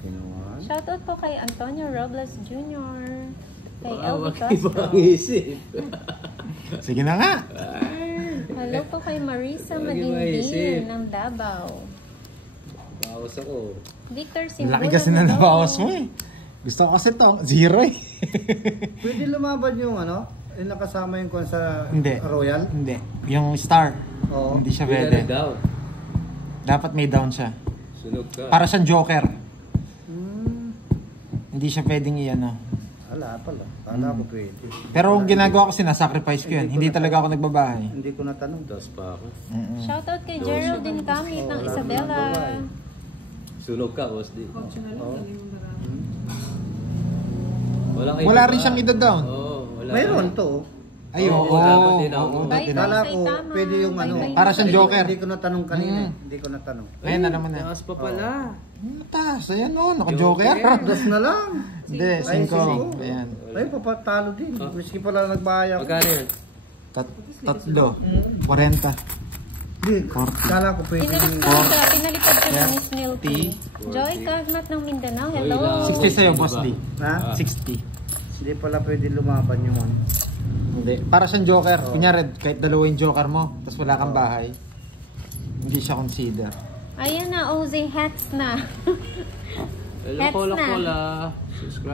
Tinuhan. Shoutout po kay Antonio Robles Jr. Kay Wow, Elvie Castro. isip. Sige na nga. Hello po kay Marisa Wag yung maisip. Madindin ng Davao. Bawas ako. Victor Ang Simbulo. laki kasi na nabawas mo eh. Gusto ko kasi to, zero eh. Pwede lumaban yung ano? Yung nakasama yung kung sa Hindi. Royal? Hindi. Yung star. Oo. Hindi siya Hindi pwede. na down. Dapat may down siya. Sunog ka. Para siyang joker. Hmm. Hindi siya pwedeng i-ano. Wala pala. Kala ko pwede. Pero ang ginagawa ko, sinasacrifice ko yan. Hindi talaga ako nagbabahay. Hindi ko natanong. Das pa ako. Shoutout kay Geraldine Camit ng Isabela. Sunog ka, boss D. Oo. Wala rin siyang ida-down. Oo, wala. Mayroon to. Ay, oo. Oo, dapat din ako. Oo, Bye, dapat. Kala bye, ko Saitama. pwede yung ano. Bye, bye. Para siyang joker. Hindi ko natanong kanina. Hindi ko natanong. Ayan na naman na. Taas pa pala. Mataas. Ayan o, naka-joker. Dos na lang. Hindi, Ay, 5. cinco. Ayan. Ay, papatalo din. Miski pala nagbaya ko. Magkano yun? Tatlo. 40. Hindi, kala ko pwede yung... Pinalipad ko ng Miss Milky. Joy Kagmat ng Mindanao, hello. 60 sa'yo, Boss D. Ha? 60. Hindi pala pwede lumaban yung ano. Hindi. Para siyang joker. Kunyari, kahit dalawa yung joker mo, tapos wala kang bahay, hindi siya consider. Ayan na, Ozzy, hats na. Hello, Hats Kola na. Kola. Subscribe.